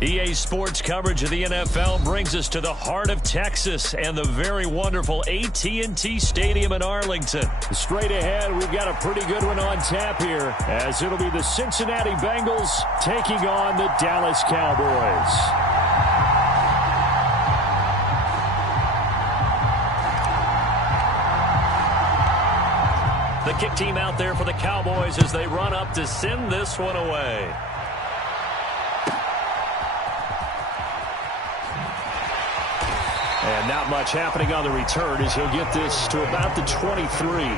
EA Sports coverage of the NFL brings us to the heart of Texas and the very wonderful AT&T Stadium in Arlington. Straight ahead, we've got a pretty good one on tap here, as it'll be the Cincinnati Bengals taking on the Dallas Cowboys. The kick team out there for the Cowboys as they run up to send this one away. And not much happening on the return as he'll get this to about the 23.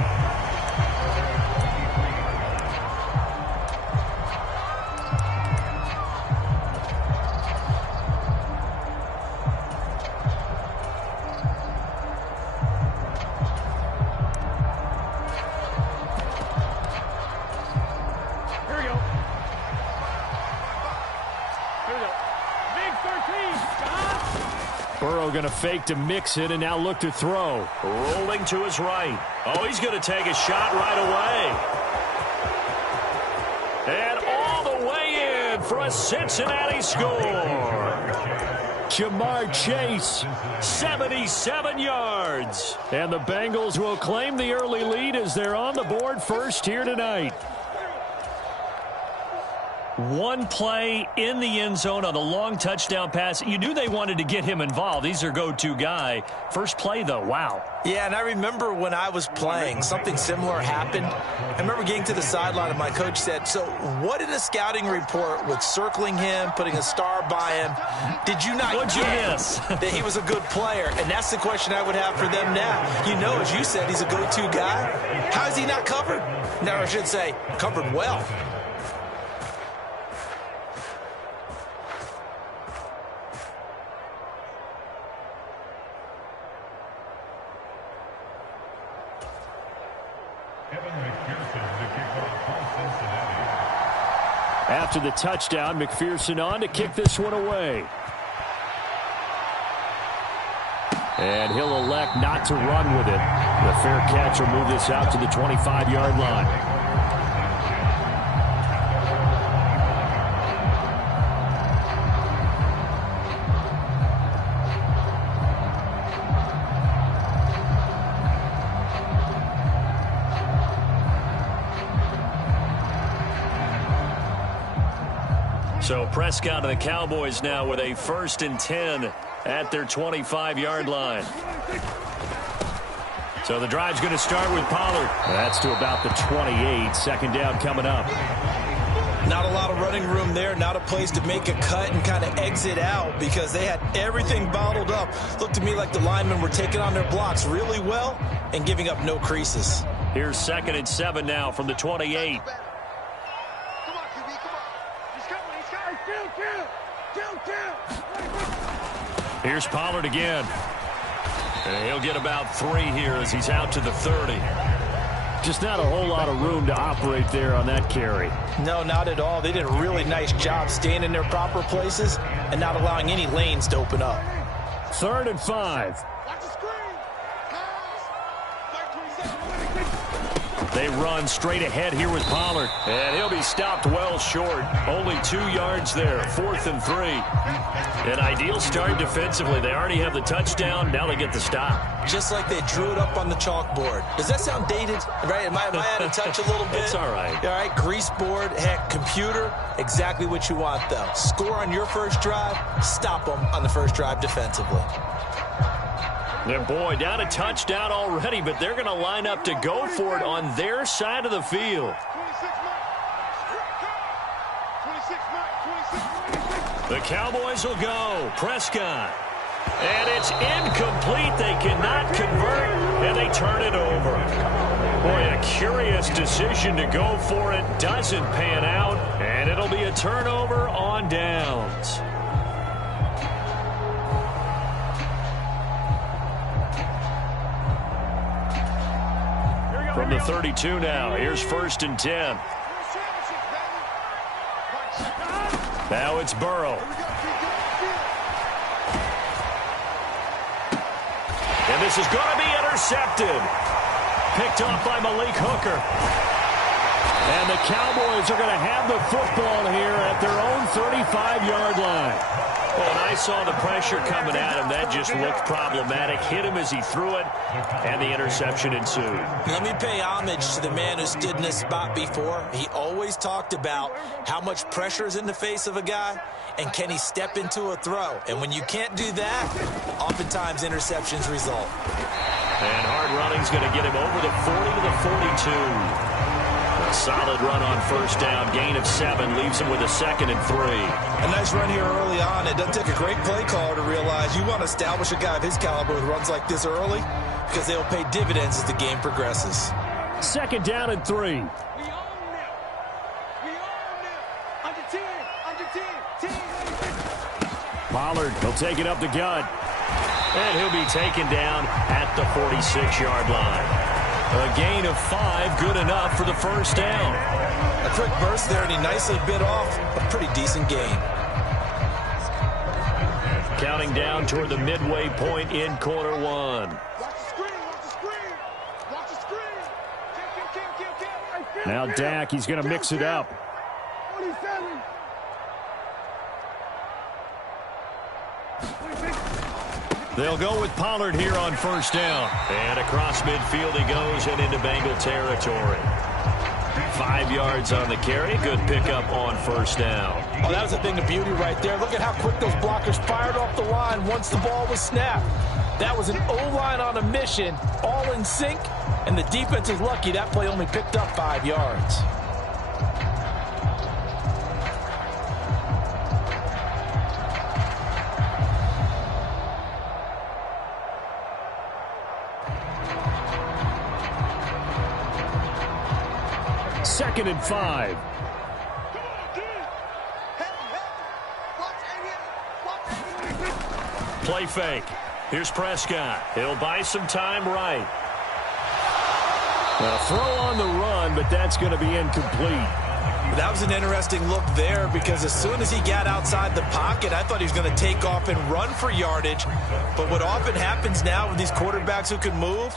Going to fake to mix it and now look to throw. Rolling to his right. Oh, he's going to take a shot right away. And all the way in for a Cincinnati score. Jamar Chase, 77 yards. And the Bengals will claim the early lead as they're on the board first here tonight. One play in the end zone on the long touchdown pass. You knew they wanted to get him involved. He's their go-to guy. First play, though, wow. Yeah, and I remember when I was playing, something similar happened. I remember getting to the sideline and my coach said, so what in a scouting report with circling him, putting a star by him, did you not get that he was a good player? And that's the question I would have for them now. You know, as you said, he's a go-to guy. How is he not covered? No, I should say, covered well. After the touchdown, McPherson on to kick this one away. And he'll elect not to run with it. The fair catch will move this out to the 25-yard line. So Prescott and the Cowboys now with a 1st and 10 at their 25-yard line. So the drive's going to start with Pollard. That's to about the 28. Second down coming up. Not a lot of running room there. Not a place to make a cut and kind of exit out because they had everything bottled up. Looked to me like the linemen were taking on their blocks really well and giving up no creases. Here's 2nd and 7 now from the 28. Here's Pollard again. And he'll get about 3 here as he's out to the 30. Just not a whole lot of room to operate there on that carry. No, not at all. They did a really nice job staying in their proper places and not allowing any lanes to open up. 3rd and 5. They run straight ahead here with Pollard. And he'll be stopped well short. Only 2 yards there. 4th and 3. An ideal start defensively. They already have the touchdown. Now they get the stop. Just like they drew it up on the chalkboard. Does that sound dated? Right? Am I out of touch a little bit? It's all right. All right, grease board, heck, computer, exactly what you want, though. Score on your first drive, stop them on the first drive defensively. And boy, down a touchdown already, but they're going to line up to go for it on their side of the field. The Cowboys will go. Prescott. And it's incomplete. They cannot convert, and they turn it over. Boy, a curious decision to go for it. Doesn't pan out, and it'll be a turnover on downs. From the 32 now, here's 1st and 10. Now it's Burrow. And this is going to be intercepted. Picked off by Malik Hooker. And the Cowboys are going to have the football here at their own 35-yard line. Well, when I saw the pressure coming at him, that just looked problematic. Hit him as he threw it, and the interception ensued. Let me pay homage to the man who stood in this spot before. He always talked about how much pressure is in the face of a guy, and can he step into a throw. And when you can't do that, oftentimes interceptions result. And hard running's going to get him over the 40 to the 42. A solid run on first down. Gain of 7 leaves him with a 2nd and 3. A nice run here early on. It doesn't take a great play caller to realize you want to establish a guy of his caliber who runs like this early because they'll pay dividends as the game progresses. 2nd down and 3. Pollard, he'll take it up the gut. And he'll be taken down at the 46-yard line. A gain of 5, good enough for the first down. A quick burst there, and he nicely bit off a pretty decent gain. Counting down toward the midway point in quarter 1. Watch the screen, watch the screen. Watch the screen. Kill. Now Dak, he's going to mix it up. 27. They'll go with Pollard here on first down. And across midfield he goes and into Bengal territory. 5 yards on the carry. Good pickup on first down. Oh, that was a thing of beauty right there. Look at how quick those blockers fired off the line once the ball was snapped. That was an O-line on a mission, all in sync, and the defense is lucky that play only picked up 5 yards. Second and 5. Play fake. Here's Prescott. He'll buy some time right. A throw on the run, but that's going to be incomplete. That was an interesting look there because as soon as he got outside the pocket, I thought he was going to take off and run for yardage. But what often happens now with these quarterbacks who can move,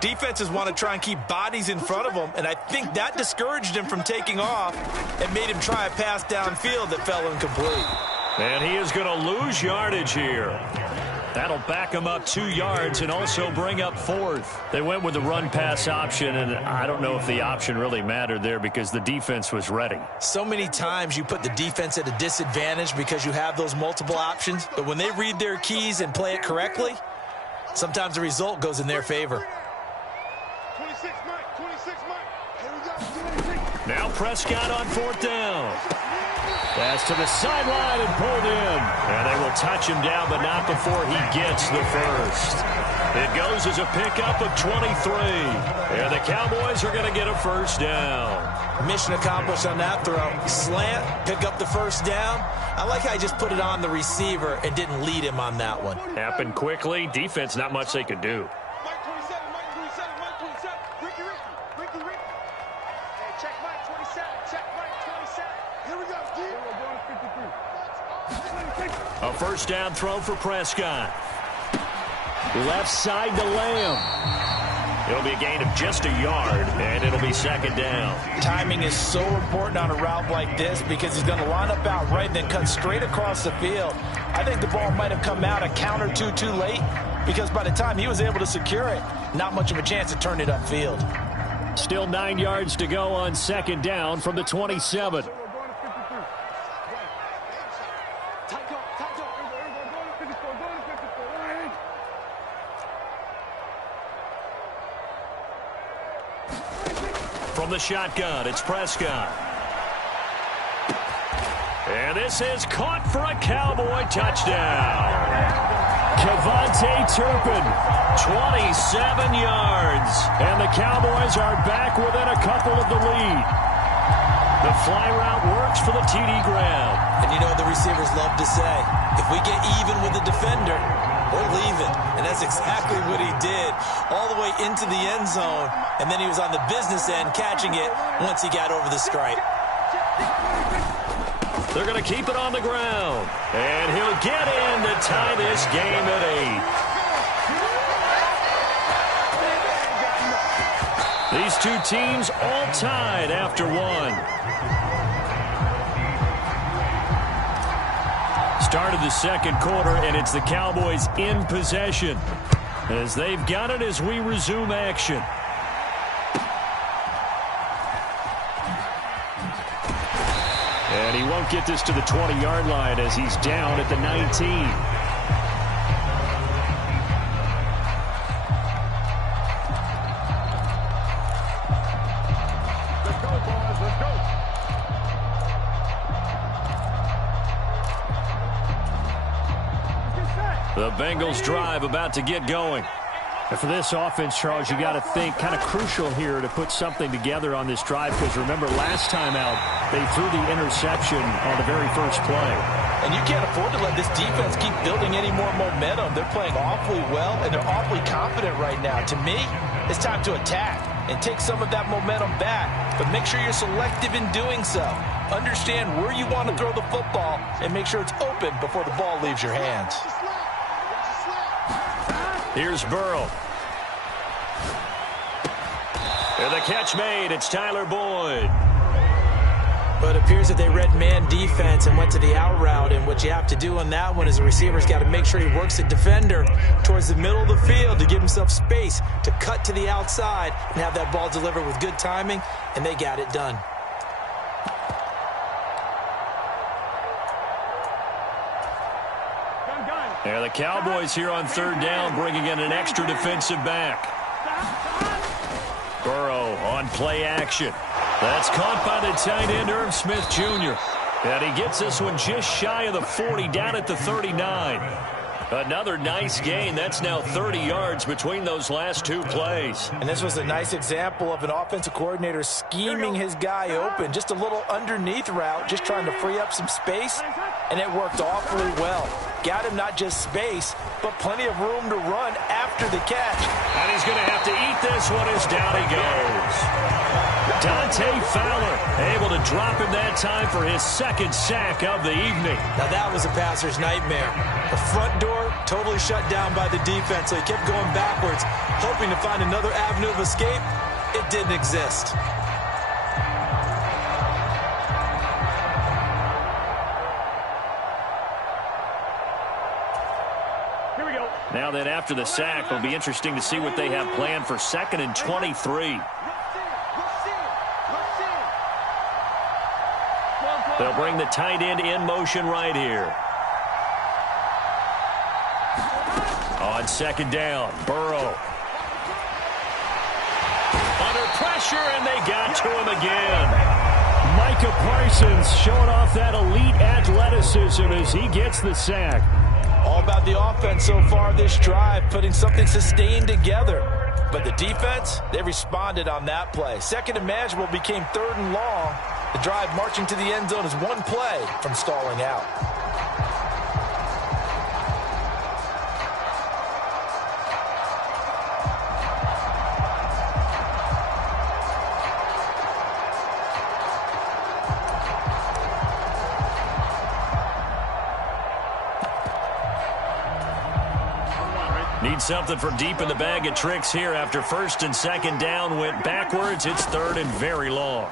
defenses want to try and keep bodies in front of them, and I think that discouraged him from taking off and made him try a pass downfield that fell incomplete. And he is going to lose yardage here. That'll back him up 2 yards and also bring up 4th. They went with the run-pass option, and I don't know if the option really mattered there because the defense was ready. So many times you put the defense at a disadvantage because you have those multiple options, but when they read their keys and play it correctly, sometimes the result goes in their favor. 26, Mike. Here we go. Now Prescott on 4th down. Pass to the sideline and pulled in. And they will touch him down, but not before he gets the first. It goes as a pickup of 23. And the Cowboys are going to get a first down. Mission accomplished on that throw. Slant, pick up the first down. I like how he just put it on the receiver and didn't lead him on that one. Happened quickly. Defense, not much they could do. Mike 27. Ricky. Hey, check Mike 27. Check Mike 27. Here we go. A first down throw for Prescott. Left side to Lamb. It'll be a gain of just a yard, and it'll be 2nd down. Timing is so important on a route like this because he's going to line up out right and then cut straight across the field. I think the ball might have come out a count or two too late because by the time he was able to secure it, not much of a chance to turn it upfield. Still 9 yards to go on 2nd down from the 27. From the shotgun, it's Prescott. And this is caught for a Cowboy touchdown. Kevontae Turpin. 27 yards. And the Cowboys are back within a couple of the lead. The fly route works for the TD grab. And you know what the receivers love to say? If we get even with the defender, we're leaving. And that's exactly what he did all the way into the end zone. And then he was on the business end catching it once he got over the stripe. They're going to keep it on the ground. And he'll get in to tie this game at 8. These two teams all tied after one. Start of the second quarter, and it's the Cowboys in possession as they've got it as we resume action. And he won't get this to the 20-yard line as he's down at the 19. The Bengals drive about to get going. And for this offense, Charles, you got to think kind of crucial here to put something together on this drive, because remember last time out they threw the interception on the very first play. And you can't afford to let this defense keep building any more momentum. They're playing awfully well, and they're awfully confident right now. To me, it's time to attack and take some of that momentum back, but make sure you're selective in doing so. Understand where you want to throw the football and make sure it's open before the ball leaves your hands. Here's Burrow. And the catch made. It's Tyler Boyd. But it appears that they read man defense and went to the out route. And what you have to do on that one is the receiver's got to make sure he works the defender towards the middle of the field to give himself space to cut to the outside and have that ball delivered with good timing. And they got it done. And the Cowboys here on third down, bringing in an extra defensive back. Burrow on play action. That's caught by the tight end, Irv Smith Jr. And he gets this one just shy of the 40, down at the 39. Another nice gain. That's now 30 yards between those last two plays. And this was a nice example of an offensive coordinator scheming his guy open. Just a little underneath route, just trying to free up some space, and it worked awfully well. Got him not just space, but plenty of room to run after the catch. And he's going to have to eat this one as down he goes. Dante Fowler able to drop him that time for his second sack of the evening. Now that was a passer's nightmare. The front door totally shut down by the defense, so he kept going backwards, hoping to find another avenue of escape. It didn't exist. Now then, after the sack, it'll be interesting to see what they have planned for 2nd and 23. They'll bring the tight end in motion right here. On 2nd down, Burrow. Under pressure, and they got to him again. Micah Parsons showing off that elite athleticism as he gets the sack. All about the offense so far this drive, putting something sustained together. But the defense, they responded on that play. 2nd and manageable became 3rd and long. The drive marching to the end zone is one play from stalling out. Need something from deep in the bag of tricks here after 1st and 2nd down went backwards. It's 3rd and very long.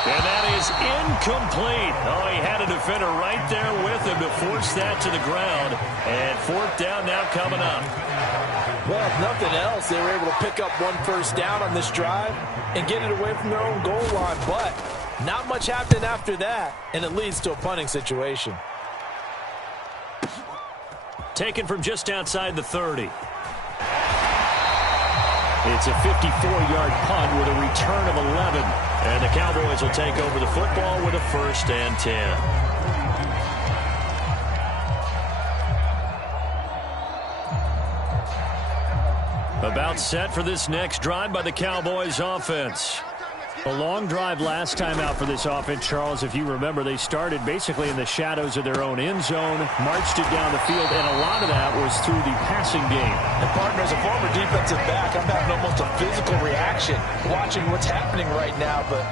And that is incomplete. Oh, he had a defender right there with him to force that to the ground. And 4th down now coming up. Well, if nothing else, they were able to pick up one first down on this drive and get it away from their own goal line. But not much happened after that, and it leads to a punting situation. Taken from just outside the 30. It's a 54-yard punt with a return of 11. And the Cowboys will take over the football with a 1st and 10. About set for this next drive by the Cowboys offense. A long drive last time out for this offense, Charles. If you remember, they started basically in the shadows of their own end zone, marched it down the field, and a lot of that was through the passing game. And partner, as a former defensive back, I'm having almost a physical reaction watching what's happening right now. But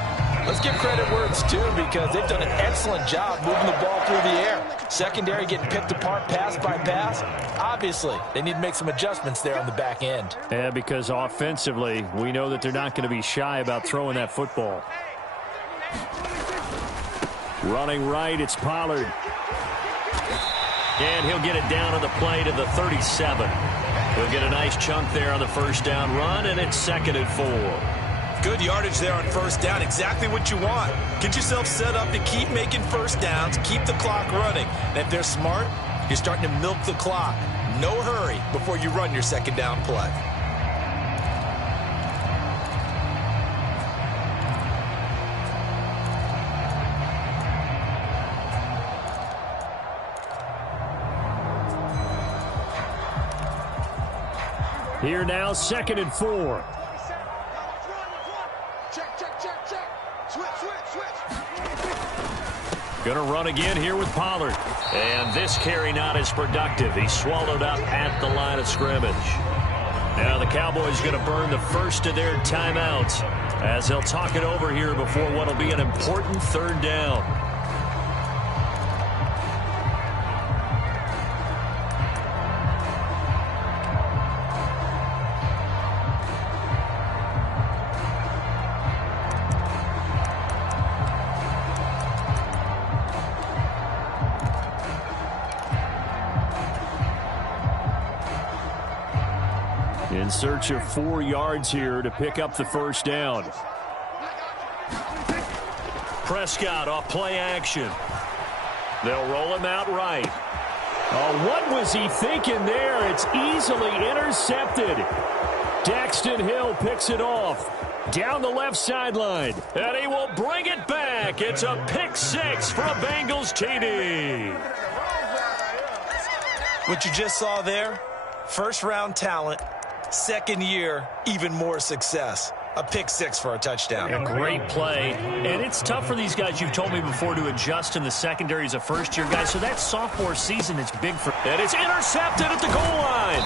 Let's give credit where it's due because they've done an excellent job moving the ball through the air. Secondary getting picked apart pass by pass. Obviously, they need to make some adjustments there on the back end. Yeah, because offensively, we know that they're not going to be shy about throwing that football. Running right, it's Pollard. And he'll get it down on the play to the 37. He'll get a nice chunk there on the first down run, and it's 2nd and 4. Good yardage there on first down. Exactly what you want. Get yourself set up to keep making first downs, keep the clock running. And if they're smart, you're starting to milk the clock. No hurry before you run your second down play. Here now, 2nd and 4. Check. Switch. Gonna run again here with Pollard. And this carry not as productive. He's swallowed up at the line of scrimmage. Now the Cowboys gonna burn the first of their timeouts as they'll talk it over here before what'll be an important 3rd down. In search of 4 yards here to pick up the first down. Prescott off play action. They'll roll him out right. Oh, what was he thinking there? It's easily intercepted. Daxton Hill picks it off. Down the left sideline. And he will bring it back. It's a pick 6 for a Bengals TD. What you just saw there, first-round talent, second year, even more success. A pick 6 for a touchdown. A great play. And it's tough for these guys, you've told me before, to adjust in the secondary as a first-year guy. So that sophomore season is big for... And it's intercepted at the goal line.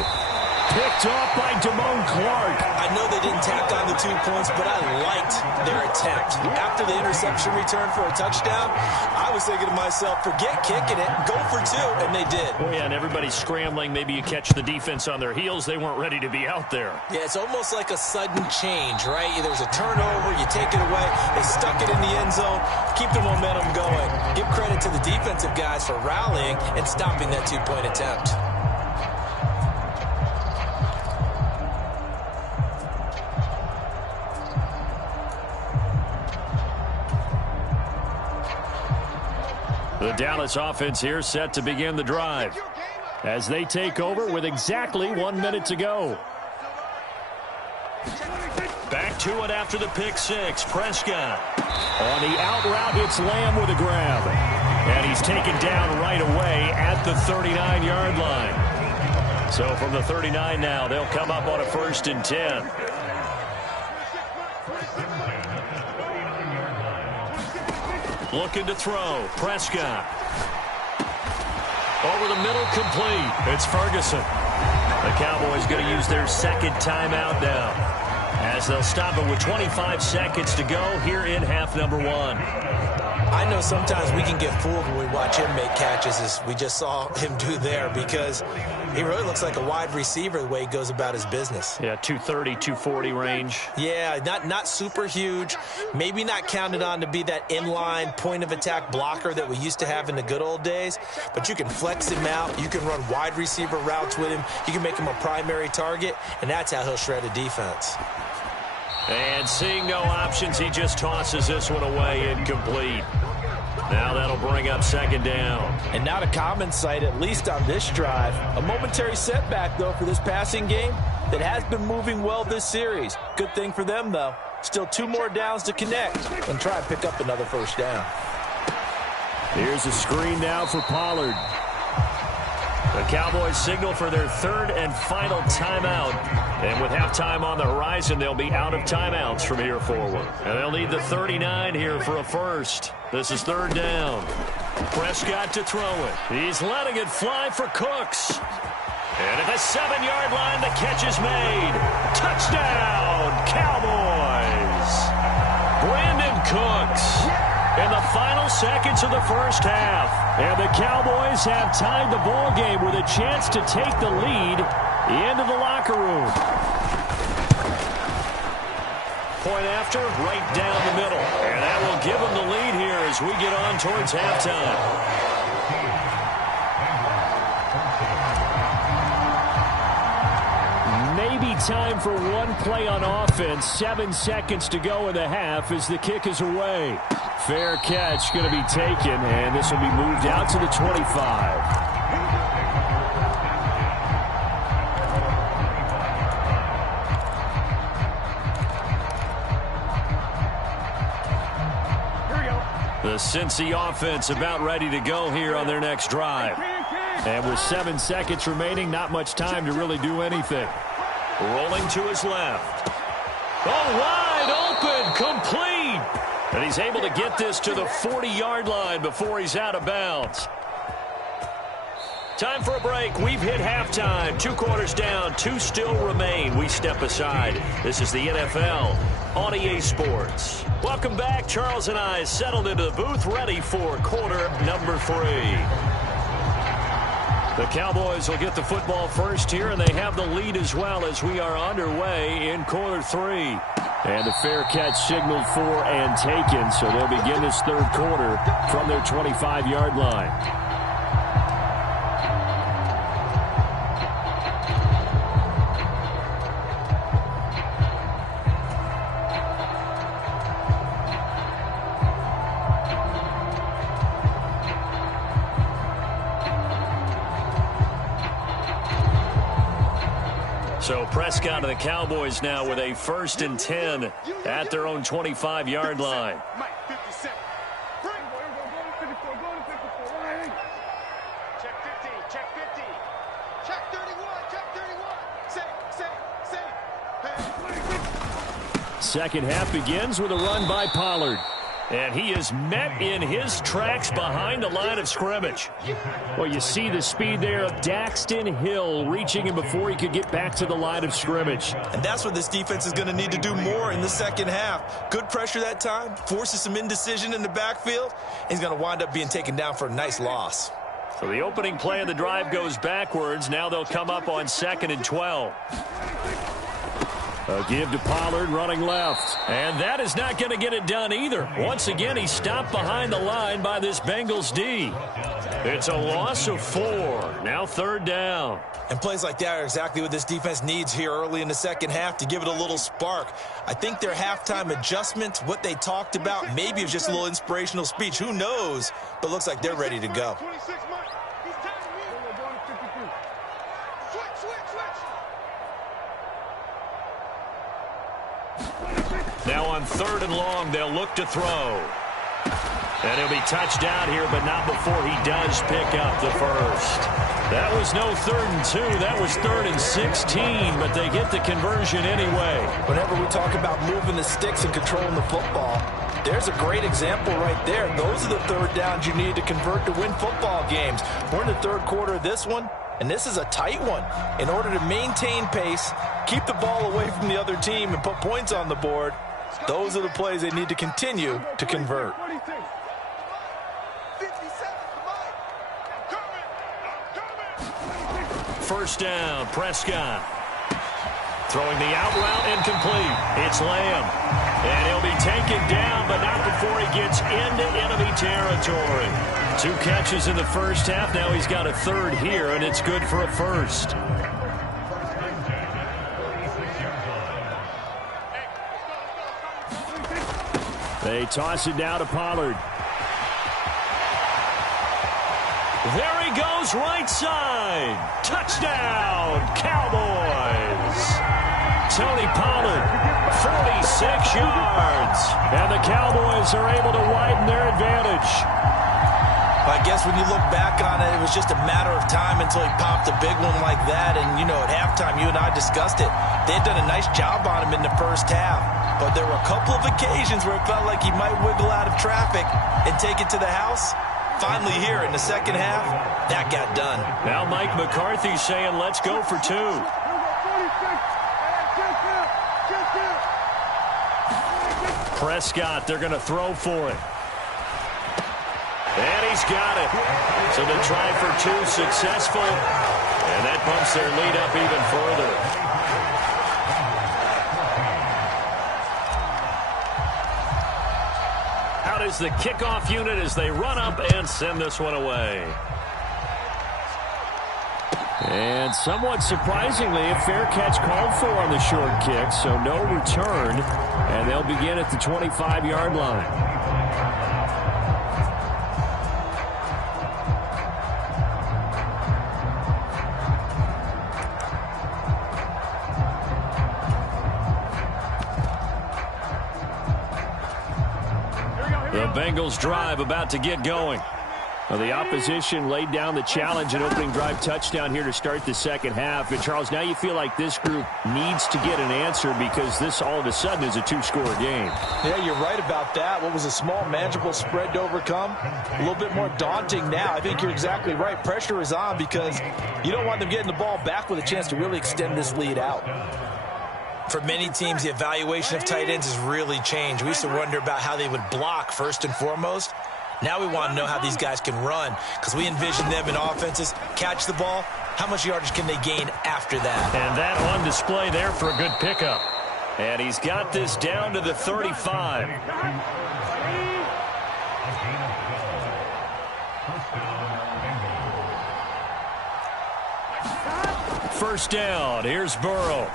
Picked off by Damone Clark. I know they didn't tack on the 2 points, but I liked their attempt. After the interception return for a touchdown, I was thinking to myself, forget kicking it, go for 2, and they did. Oh, yeah, and everybody's scrambling. Maybe you catch the defense on their heels. They weren't ready to be out there. Yeah, it's almost like a sudden change, right? There's a turnover, you take it away, they stuck it in the end zone, keep the momentum going. Give credit to the defensive guys for rallying and stopping that 2-point attempt. The Dallas offense here set to begin the drive as they take over with exactly 1 minute to go. Back to it after the pick 6. Prescott. On the out route, it's Lamb with a grab. And he's taken down right away at the 39-yard line. So from the 39 now, they'll come up on a 1st and 10. Looking to throw. Prescott. Over the middle, complete. It's Ferguson. The Cowboys going to use their 2nd timeout now, as they'll stop it with 25 seconds to go here in half number 1. I know sometimes we can get fooled when we watch him make catches, as we just saw him do there, because he really looks like a wide receiver the way he goes about his business. Yeah, 230, 240 range. Yeah, not super huge. Maybe not counted on to be that inline point-of-attack blocker that we used to have in the good old days, but you can flex him out. You can run wide receiver routes with him. You can make him a primary target, and that's how he'll shred a defense. And seeing no options, he just tosses this one away, incomplete. Now that'll bring up 2nd down. And not a common sight, at least on this drive. A momentary setback, though, for this passing game that has been moving well this series. Good thing for them, though. Still 2 more downs to connect and try and pick up another 1st down. Here's a screen now for Pollard. The Cowboys signal for their 3rd and final timeout. And with halftime on the horizon, they'll be out of timeouts from here forward. And they'll need the 39 here for a 1st. This is 3rd down. Prescott to throw it. He's letting it fly for Cooks. And at the 7-yard line, the catch is made. Touchdown, Cowboys! Brandon Cooks seconds of the first half. And the Cowboys have tied the ball game with a chance to take the lead into the locker room. Point after, right down the middle. And that will give them the lead here as we get on towards halftime. Maybe time for one play on offense. 7 seconds to go in the half as the kick is away. Fair catch going to be taken, and this will be moved out to the 25. The Cincy offense about ready to go here on their next drive. And with 7 seconds remaining, not much time to really do anything. Rolling to his left. Oh, wide open, complete. And he's able to get this to the 40-yard line before he's out of bounds. Time for a break. We've hit halftime. 2 quarters down, 2 still remain. We step aside. This is the NFL on EA Sports. Welcome back. Charles and I settled into the booth, ready for quarter number 3. The Cowboys will get the football first here, and they have the lead as well as we are underway in quarter 3. And the fair catch signaled for and taken, so they'll begin this third quarter from their 25-yard line. So Prescott and the Cowboys now with a 1st and 10 at their own 25-yard line. Check 50, check 50. Check 31, check 31. Second half begins with a run by Pollard. And he is met in his tracks behind the line of scrimmage. Well, you see the speed there of Daxton Hill reaching him before he could get back to the line of scrimmage. And that's what this defense is going to need to do more in the second half. Good pressure that time, forces some indecision in the backfield. He's going to wind up being taken down for a nice loss. So the opening play of the drive goes backwards. Now they'll come up on 2nd and 12. A give to Pollard running left. And that is not going to get it done either. Once again, he's stopped behind the line by this Bengals D. It's a loss of 4. Now 3rd down. And plays like that are exactly what this defense needs here early in the second half to give it a little spark. I think their halftime adjustments, what they talked about, maybe it was just a little inspirational speech. Who knows? But looks like they're ready to go. Now on 3rd and long, they'll look to throw. And he'll be touched out here, but not before he does pick up the first. That was no 3rd and 2. That was 3rd and 16, but they get the conversion anyway. Whenever we talk about moving the sticks and controlling the football, there's a great example right there. Those are the 3rd downs you need to convert to win football games. We're in the 3rd quarter of this one, and this is a tight one. In order to maintain pace, keep the ball away from the other team, and put points on the board, those are the plays they need to continue to convert. First down, Prescott. Throwing the out route incomplete. It's Lamb. And he'll be taken down, but not before he gets into enemy territory. 2 catches in the first half. Now he's got a 3rd here, and it's good for a 1st. They toss it down to Pollard. There he goes, right side. Touchdown, Cowboys. Tony Pollard, 46 yards. And the Cowboys are able to widen their advantage. I guess when you look back on it, it was just a matter of time until he popped a big one like that. And, you know, at halftime, you and I discussed it. They had done a nice job on him in the first half. But there were a couple of occasions where it felt like he might wiggle out of traffic and take it to the house. Finally here in the second half, that got done. Now Mike McCarthy saying, let's go for 2. Prescott, they're going to throw for it. he's got it. So the try for two successful, and that bumps their lead up even further. Out is the kickoff unit as they run up and send this one away. And somewhat surprisingly, a fair catch called for on the short kick, so no return, and they'll begin at the 25-yard line. The Bengals drive about to get going. Well, the opposition laid down the challenge and opening drive touchdown here to start the second half. And, Charles, now you feel like this group needs to get an answer because this all of a sudden is a two-score game. Yeah, you're right about that. What was a small, manageable spread to overcome, a little bit more daunting now. I think you're exactly right. Pressure is on because you don't want them getting the ball back with a chance to really extend this lead out. For many teams, the evaluation of tight ends has really changed. We used to wonder about how they would block first and foremost. Now we want to know how these guys can run because we envision them in offenses, catch the ball. How much yardage can they gain after that? And that on display there for a good pickup. And he's got this down to the 35. First down. Here's Burrow.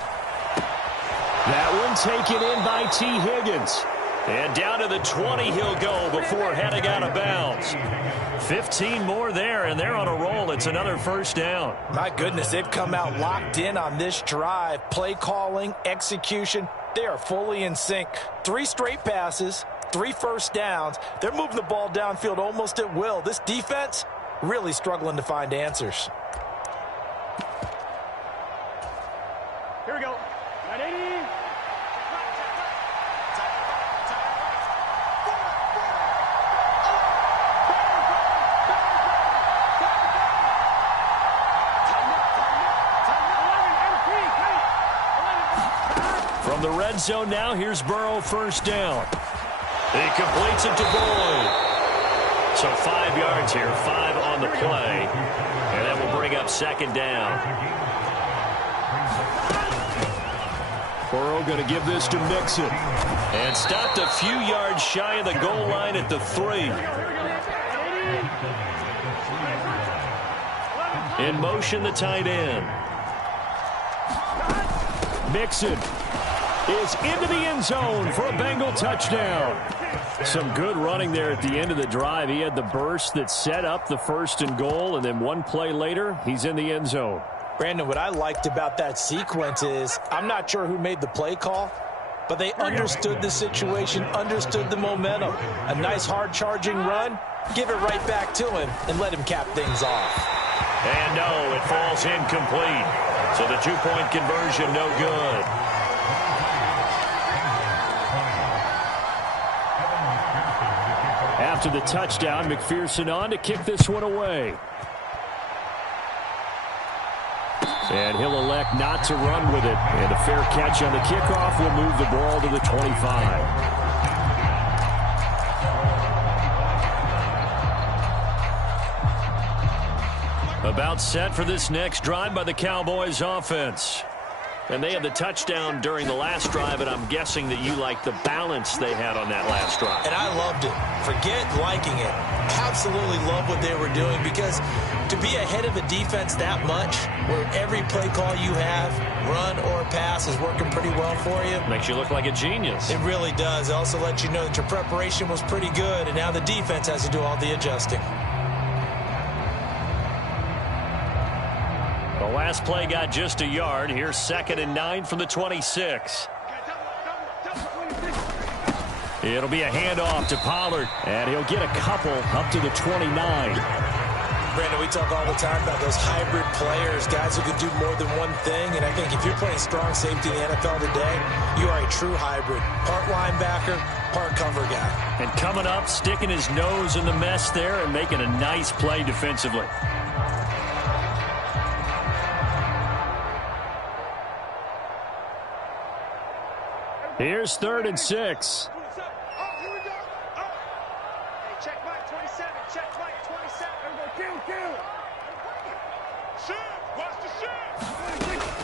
That one taken in by T. Higgins. And down to the 20 he'll go before heading out of bounds. 15 more there, and they're on a roll. It's another first down. My goodness, they've come out locked in on this drive. Play calling, execution, they are fully in sync. 3 straight passes, 3 first downs. They're moving the ball downfield almost at will. This defense really struggling to find answers. Here we go. 980. From the red zone now, here's Burrow, first down. He completes it to Boyd. So 5 yards here, 5 on the play. And that will bring up second down. Burrow going to give this to Mixon. And stopped a few yards shy of the goal line at the 3. In motion, the tight end. Mixon is into the end zone for a Bengal touchdown. Some good running there at the end of the drive. He had the burst that set up the first and goal, and then one play later, he's in the end zone. Brandon, what I liked about that sequence is I'm not sure who made the play call, but they understood the situation, understood the momentum. A nice hard-charging run, give it right back to him, and let him cap things off. And no, it falls incomplete. So the 2-point conversion, no good. After the touchdown, McPherson on to kick this one away. And he'll elect not to run with it. And a fair catch on the kickoff will move the ball to the 25. About set for this next drive by the Cowboys offense. And they had the touchdown during the last drive, and I'm guessing that you like the balance they had on that last drive. And I loved it. Forget liking it. Absolutely love what they were doing because to be ahead of the defense that much, where every play call you have, run or pass, is working pretty well for you. Makes you look like a genius. It really does. It also lets you know that your preparation was pretty good, and now the defense has to do all the adjusting. The last play got just a yard. Here's 2nd and 9 from the 26. It'll be a handoff to Pollard, and he'll get a couple up to the 29. Brandon, we talk all the time about those hybrid players, guys who can do more than one thing, and I think if you're playing strong safety in the NFL today, you are a true hybrid. Part linebacker, part cover guy. And coming up, sticking his nose in the mess there and making a nice play defensively. Here's 3rd and 6. Check Mike 27. Check Mike 27. Everybody, kill. Shoot. Watch the shoot.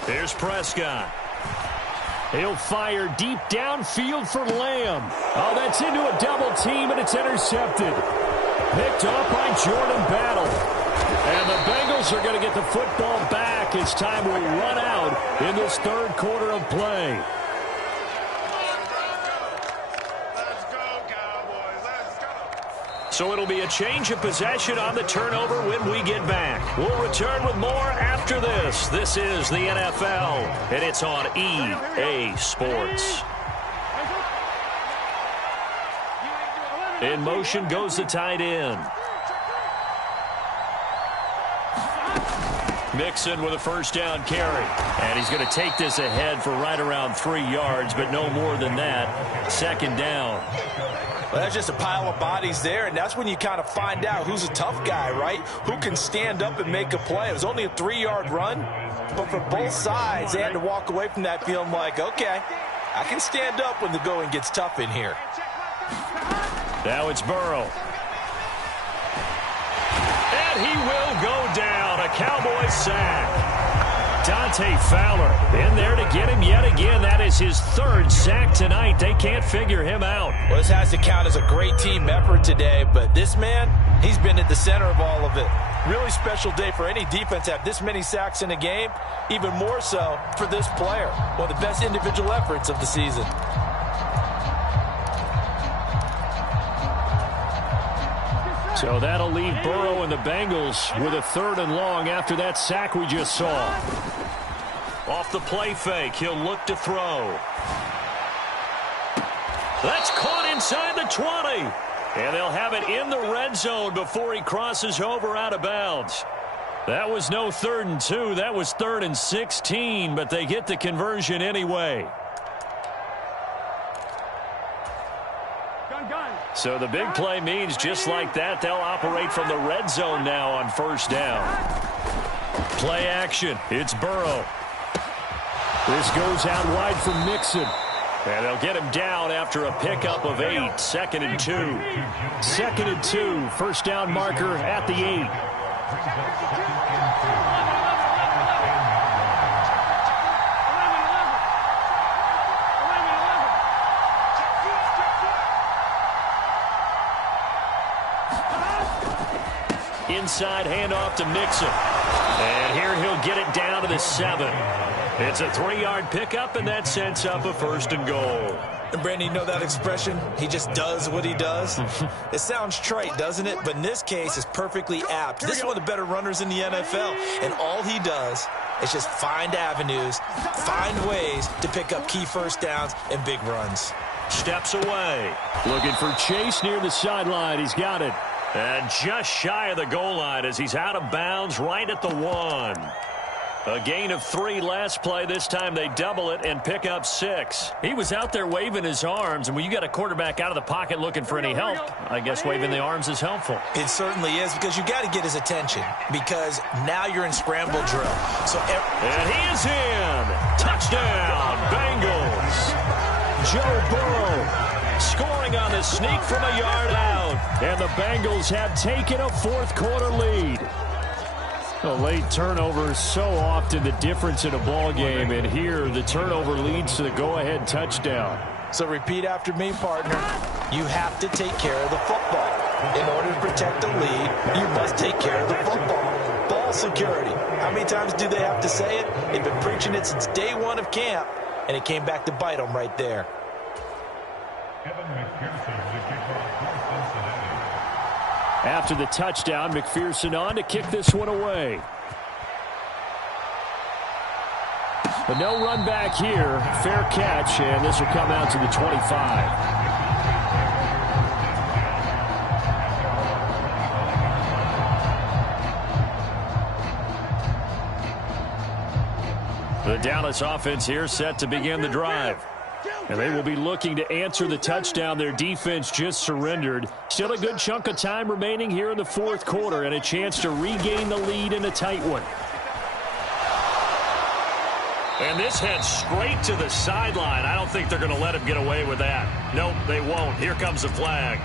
Here's Prescott. He'll fire deep downfield for Lamb. Oh, that's into a double team, and it's intercepted. Picked up by Jordan Battle. And the Bengals are going to get the football back as time will run out in this third quarter of play. Let's go, Cowboys. Let's go. So it'll be a change of possession on the turnover when we get back. We'll return with more after this. This is the NFL, and it's on EA Sports. In motion goes the tight end. Mixon with a first down carry. And he's going to take this ahead for right around 3 yards, but no more than that. Second down. Well, that's just a pile of bodies there, and that's when you kind of find out who's a tough guy, right? Who can stand up and make a play. It was only a 3-yard run, but for both sides, they had to walk away from that feeling like, okay, I can stand up when the going gets tough in here. Now it's Burrow. And he will go down. A Cowboys sack. Dante Fowler in there to get him yet again. That is his third sack tonight. They can't figure him out. Well, this has to count as a great team effort today, but this man, he's been at the center of all of it. Really special day for any defense to have this many sacks in a game, even more so for this player. One of the best individual efforts of the season. So that'll leave Burrow and the Bengals with a 3rd and long after that sack we just saw. Off the play fake, he'll look to throw. That's caught inside the 20. And they'll have it in the red zone before he crosses over out of bounds. That was no 3rd and 2. That was 3rd and 16, but they get the conversion anyway. So the big play means just like that, they'll operate from the red zone now on first down. Play action. It's Burrow. This goes out wide for Mixon. And they'll get him down after a pickup of 8. 2nd and 2. 2nd and 2. First down marker at the 8. Inside handoff to Mixon. And here he'll get it down to the 7. It's a 3-yard pickup, and that sets up a 1st and goal. And Brandon, you know that expression? He just does what he does. It sounds trite, doesn't it? But in this case, it's perfectly apt. This is one of the better runners in the NFL. And all he does is just find avenues, find ways to pick up key first downs and big runs. Steps away. Looking for Chase near the sideline. He's got it. And just shy of the goal line as he's out of bounds right at the 1. A gain of 3 last play. This time they double it and pick up 6. He was out there waving his arms, and when you got a quarterback out of the pocket looking for any help, I guess waving the arms is helpful. It certainly is, because you got to get his attention, because now you're in scramble drill. And he is in. Touchdown, Bengals. Joe Burrow scoring on the sneak from a yard out. And the Bengals have taken a 4th quarter lead. The late turnover is so often the difference in a ball game, and here the turnover leads to the go-ahead touchdown. So repeat after me, partner. You have to take care of the football. In order to protect the lead, you must take care of the football. Ball security. How many times do they have to say it? They've been preaching it since day 1 of camp, and it came back to bite them right there. After the touchdown, McPherson on to kick this one away. But no run back here. Fair catch, and this will come out to the 25. The Dallas offense here set to begin the drive. And they will be looking to answer the touchdown their defense just surrendered. Still a good chunk of time remaining here in the 4th quarter, and a chance to regain the lead in a tight one. And this heads straight to the sideline. I don't think they're going to let him get away with that. Nope, they won't. Here comes the flag.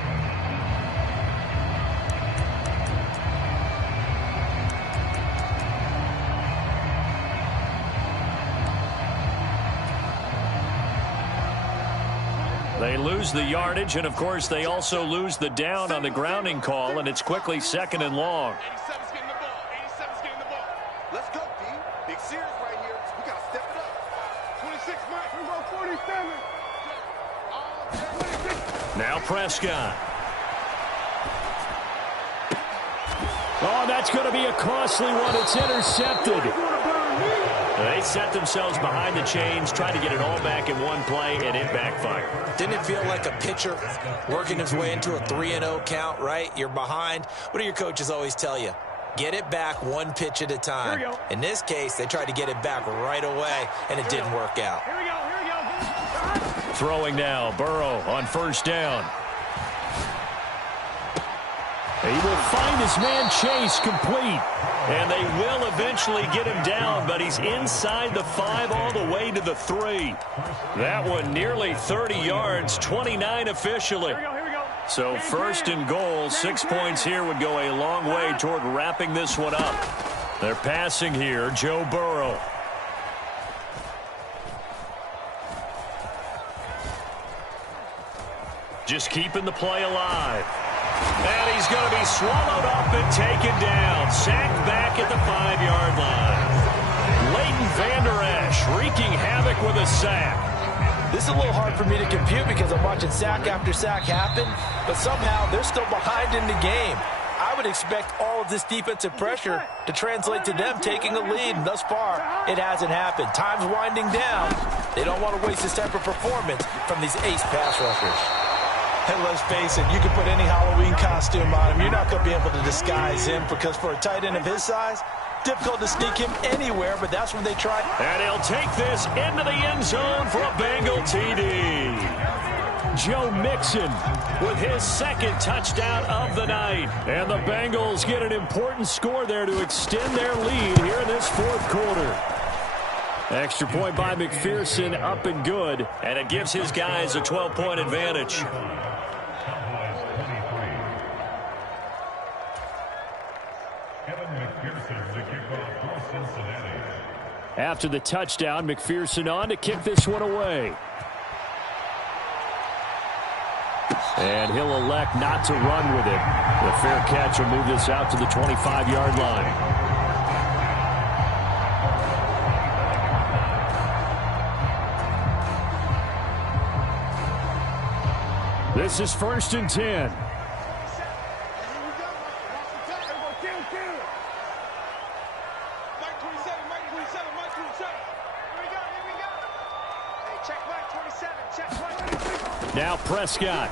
They lose the yardage, and, of course, they also lose the down on the grounding call, and it's quickly 2nd and long. 87's getting the ball. 87's getting the ball. Let's go, D. Big series right here. We got to step it up. 26, Mike. We go 47. Now Prescott. Oh, that's going to be a costly one. It's intercepted. They set themselves behind the chains, tried to get it all back in one play, and it backfired. Didn't it feel like a pitcher working his way into a 3-0 count, right? You're behind. What do your coaches always tell you? Get it back one pitch at a time. In this case, they tried to get it back right away, and it didn't work out. Here we go. Throwing now, Burrow on 1st down. He will find his man Chase complete. And they will eventually get him down, but he's inside the 5 all the way to the 3. That one nearly 30 yards, 29 officially. Here we go. So 1st and goal, 6 points here would go a long way toward wrapping this one up. They're passing here, Joe Burrow. Just keeping the play alive. And he's going to be swallowed up and taken down. Sacked back at the 5-yard line. Leighton Vander Esch wreaking havoc with a sack. This is a little hard for me to compute because I'm watching sack after sack happen, but somehow they're still behind in the game. I would expect all of this defensive pressure to translate to them taking a lead, and thus far, it hasn't happened. Time's winding down. They don't want to waste this type of performance from these ace pass rushers. Hey, let's face it, you can put any Halloween costume on him. You're not going to be able to disguise him because for a tight end of his size, difficult to sneak him anywhere, but that's when they try. And he'll take this into the end zone for a Bengal TD. Joe Mixon with his 2nd touchdown of the night. And the Bengals get an important score there to extend their lead here in this 4th quarter. Extra point by McPherson, up and good. And it gives his guys a 12-point advantage. After the touchdown, McPherson on to kick this one away. And he'll elect not to run with it. The fair catch will move this out to the 25-yard line. This is 1st and 10. Now Prescott.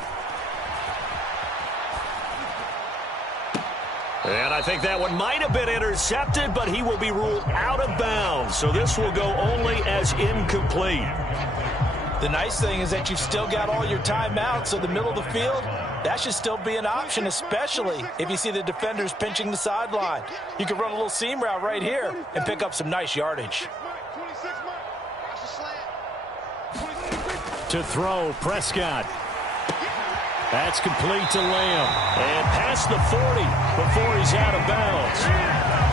And I think that one might have been intercepted, but he will be ruled out of bounds. So this will go only as incomplete. The nice thing is that you've still got all your timeouts, so the middle of the field, that should still be an option, especially if you see the defenders pinching the sideline. You can run a little seam route right here and pick up some nice yardage. To throw, Prescott. That's complete to Lamb. And past the 40 before he's out of bounds.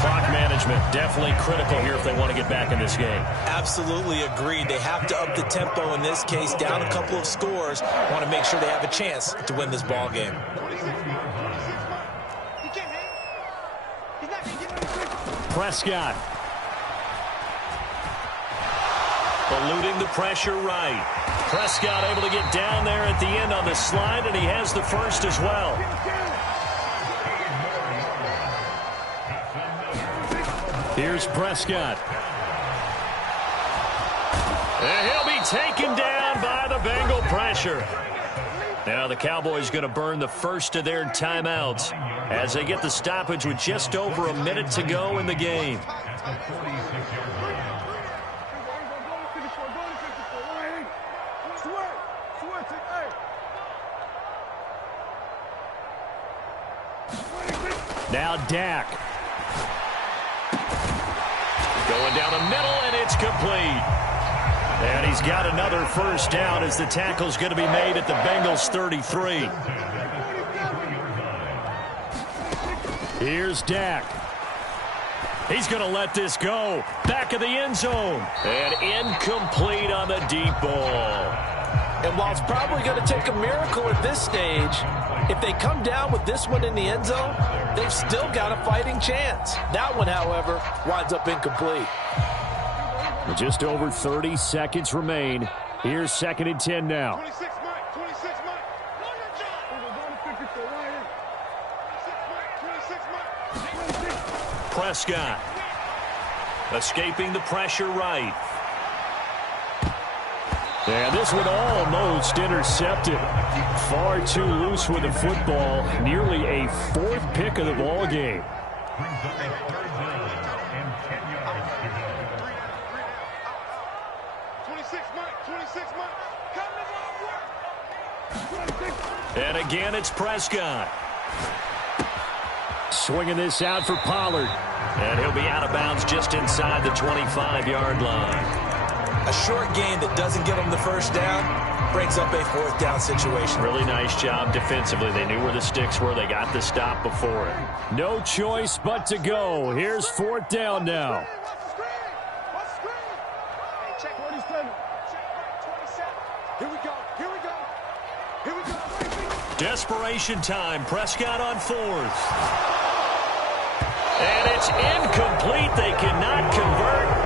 Clock management definitely critical here if they want to get back in this game. Absolutely agreed. They have to up the tempo in this case, down a couple of scores. Want to make sure they have a chance to win this ball game. Prescott. Eluding the pressure right. Prescott able to get down there at the end on the slide, and he has the 1st as well. Here's Prescott. And he'll be taken down by the Bengal pressure. Now the Cowboys going to burn the 1st of their timeouts as they get the stoppage with just over a minute to go in the game. Now Dak. Going down the middle, and it's complete. And he's got another 1st down as the tackle's going to be made at the Bengals 33. Here's Dak. He's going to let this go. Back of the end zone. And incomplete on the deep ball. And while it's probably going to take a miracle at this stage, if they come down with this one in the end zone, they've still got a fighting chance. That one, however, winds up incomplete. Just over 30 seconds remain. Here's 2nd and 10 now. 26 Mike, 26 Mike. Prescott escaping the pressure right. And this one almost intercepted. Far too loose with the football. Nearly a 4th pick of the ball game. And again, it's Prescott. Swinging this out for Pollard. And he'll be out of bounds just inside the 25-yard line. A short gain that doesn't get them the first down brings up a 4th down situation. Really nice job defensively. They knew where the sticks were. They got the stop before it. No choice but to go. Here's 4th down now. Desperation time. Prescott on 4th. And it's incomplete. They cannot convert.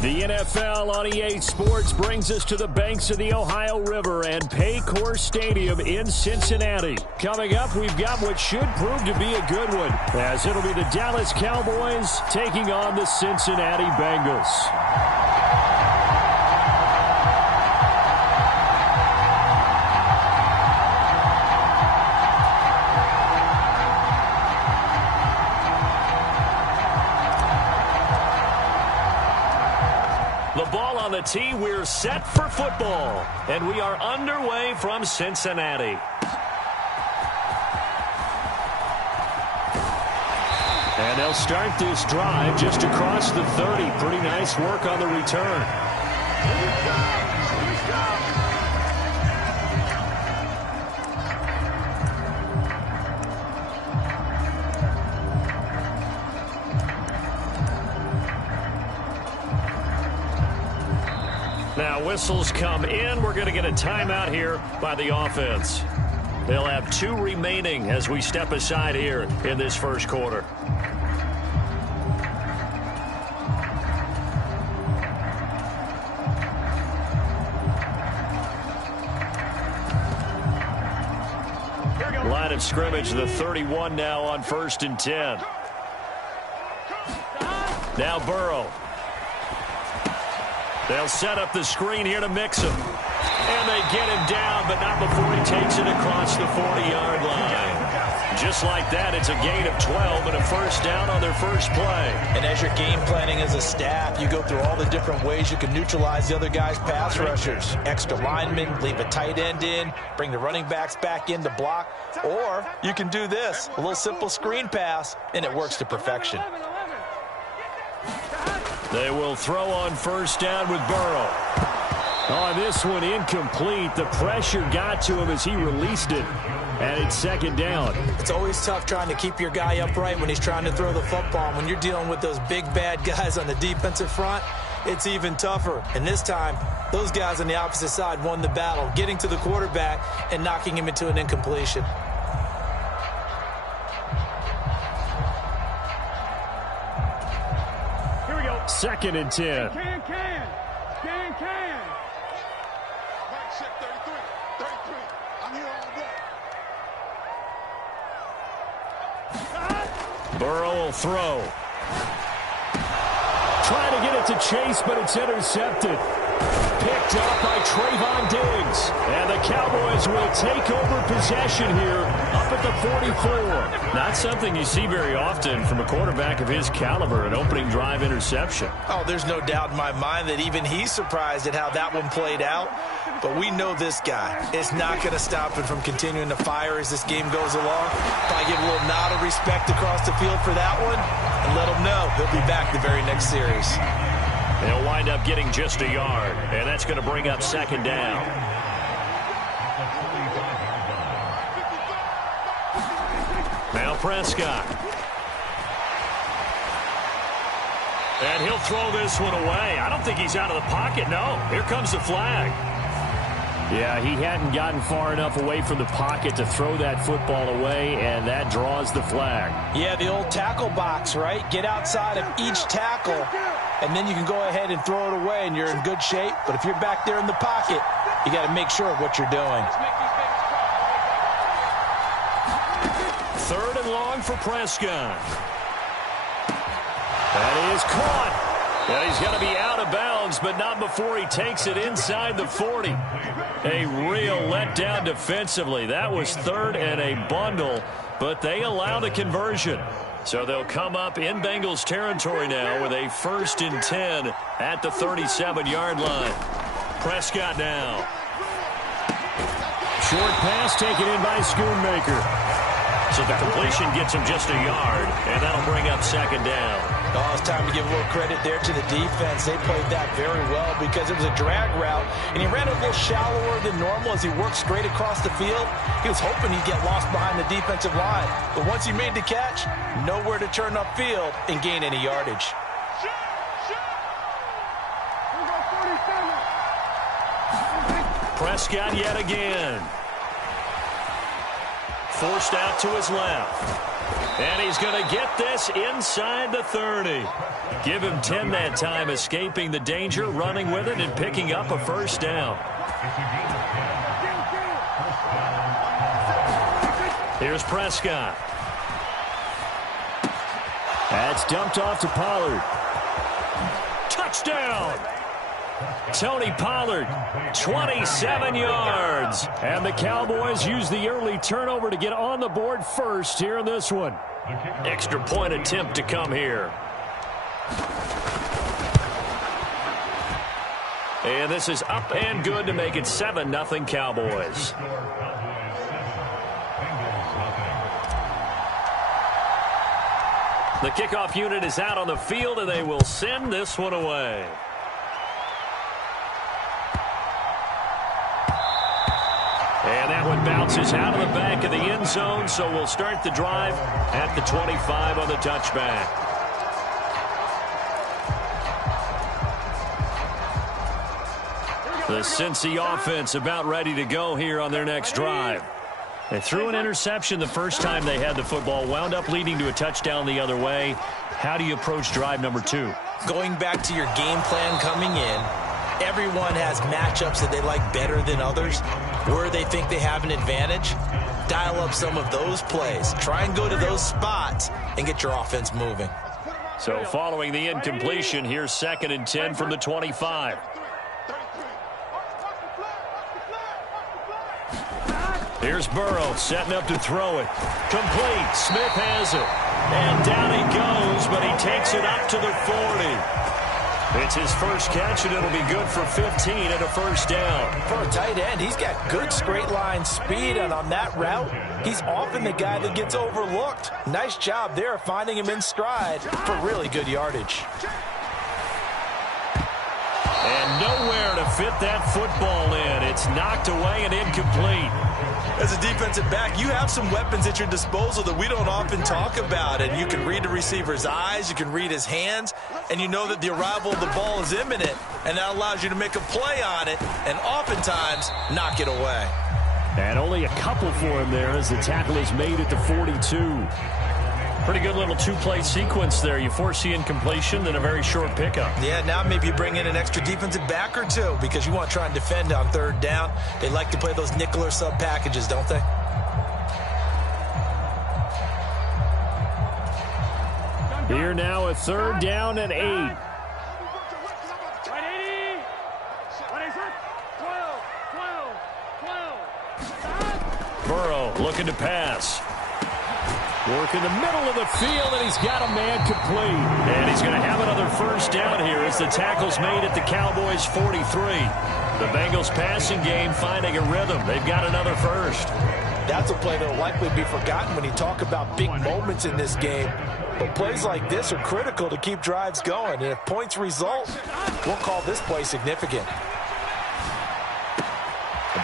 The NFL on EA Sports brings us to the banks of the Ohio River and Paycor Stadium in Cincinnati. Coming up, we've got what should prove to be a good one, as it'll be the Dallas Cowboys taking on the Cincinnati Bengals. On the tee, we're set for football, and we are underway from Cincinnati. And they'll start this drive just across the 30. Pretty nice work on the return. Now whistles come in. We're going to get a timeout here by the offense. They'll have 2 remaining as we step aside here in this first quarter. Line of scrimmage, the 31 now on 1st and 10. Now Burrow. They'll set up the screen here to mix him. And they get him down, but not before he takes it across the 40-yard line. Just like that, it's a gain of 12 and a first down on their first play. And as you're game planning as a staff, you go through all the different ways you can neutralize the other guy's pass rushers. Extra linemen, leave a tight end in, bring the running backs back in to block. Or you can do this, a little simple screen pass, and it works to perfection. They will throw on first down with Burrow. On this one, incomplete. The pressure got to him as he released it. And it's second down. It's always tough trying to keep your guy upright when he's trying to throw the football. When you're dealing with those big, bad guys on the defensive front, it's even tougher. And this time, those guys on the opposite side won the battle, getting to the quarterback and knocking him into an incompletion. Second and 10. Can. Right check 33. I'm here all day. Burrow will throw. Trying to get it to Chase, but it's intercepted. Picked up by Trayvon Diggs. And the Cowboys will take over possession here up at the 44. Not something you see very often from a quarterback of his caliber, an opening drive interception. Oh, there's no doubt in my mind that even he's surprised at how that one played out. But we know this guy is not going to stop him from continuing to fire as this game goes along. Probably give a little nod of respect across the field for that one and let him know he'll be back the very next series. They'll wind up getting just a yard, and that's going to bring up second down. Now Prescott. And he'll throw this one away. I don't think he's out of the pocket, no. Here comes the flag. Yeah, he hadn't gotten far enough away from the pocket to throw that football away, and that draws the flag. Yeah, the old tackle box, right? Get outside of each tackle, and then you can go ahead and throw it away, and you're in good shape. But if you're back there in the pocket, you got to make sure of what you're doing. Third and long for Prescott. That is caught. And he's going to be out of bounds, but not before he takes it inside the 40. A real letdown defensively. That was third and a bundle, but they allow the conversion. So they'll come up in Bengals territory now with a 1st and 10 at the 37-yard line. Prescott now. Short pass taken in by Schoonmaker. So the completion gets him just a yard, and that'll bring up second down. Oh, it's time to give a little credit there to the defense. They played that very well because it was a drag route, and he ran a little shallower than normal as he worked straight across the field. He was hoping he'd get lost behind the defensive line, but once he made the catch, nowhere to turn upfield and gain any yardage. Prescott yet again. forced out to his left. And he's going to get this inside the 30. Give him 10 that time, escaping the danger, running with it, and picking up a first down. Here's Prescott. That's dumped off to Pollard. Touchdown! Tony Pollard, 27 yards. And the Cowboys use the early turnover to get on the board first here in this one. Extra point attempt to come here. And this is up and good to make it 7-0 Cowboys. The kickoff unit is out on the field, and they will send this one away. And that one bounces out of the back of the end zone, so we'll start the drive at the 25 on the touchback. The Cincy offense about ready to go here on their next drive. They threw an interception the first time they had the football, wound up leading to a touchdown the other way. How do you approach drive number 2? Going back to your game plan coming in, everyone has matchups that they like better than others, where they think they have an advantage. Dial up some of those plays. Try and go to those spots and get your offense moving. So following the incompletion, here's 2nd and 10 from the 25. Here's Burrow setting up to throw it. Complete. Smith has it. And down he goes, but he takes it up to the 40. It's his first catch, and it'll be good for 15 and a first down. For a tight end, he's got good straight line speed, and on that route, he's often the guy that gets overlooked. Nice job there finding him in stride for really good yardage. And nowhere to fit that football in. It's knocked away and incomplete. As a defensive back, you have some weapons at your disposal that we don't often talk about. And you can read the receiver's eyes, you can read his hands, and you know that the arrival of the ball is imminent. And that allows you to make a play on it and oftentimes knock it away. And only a couple for him there as the tackle is made at the 42. Pretty good little two-play sequence there. You force the incompletion, then a very short pickup. Yeah, now maybe you bring in an extra defensive back or two because you want to try and defend on 3rd down. They like to play those nickel or sub packages, don't they? Here now a 3rd down and 8. Burrow looking to pass. Work in the middle of the field, and he's got a man complete. And he's going to have another first down here as the tackle's made at the Cowboys' 43. The Bengals passing game finding a rhythm. They've got another first. That's a play that will likely be forgotten when you talk about big moments in this game. But plays like this are critical to keep drives going. And if points result, we'll call this play significant.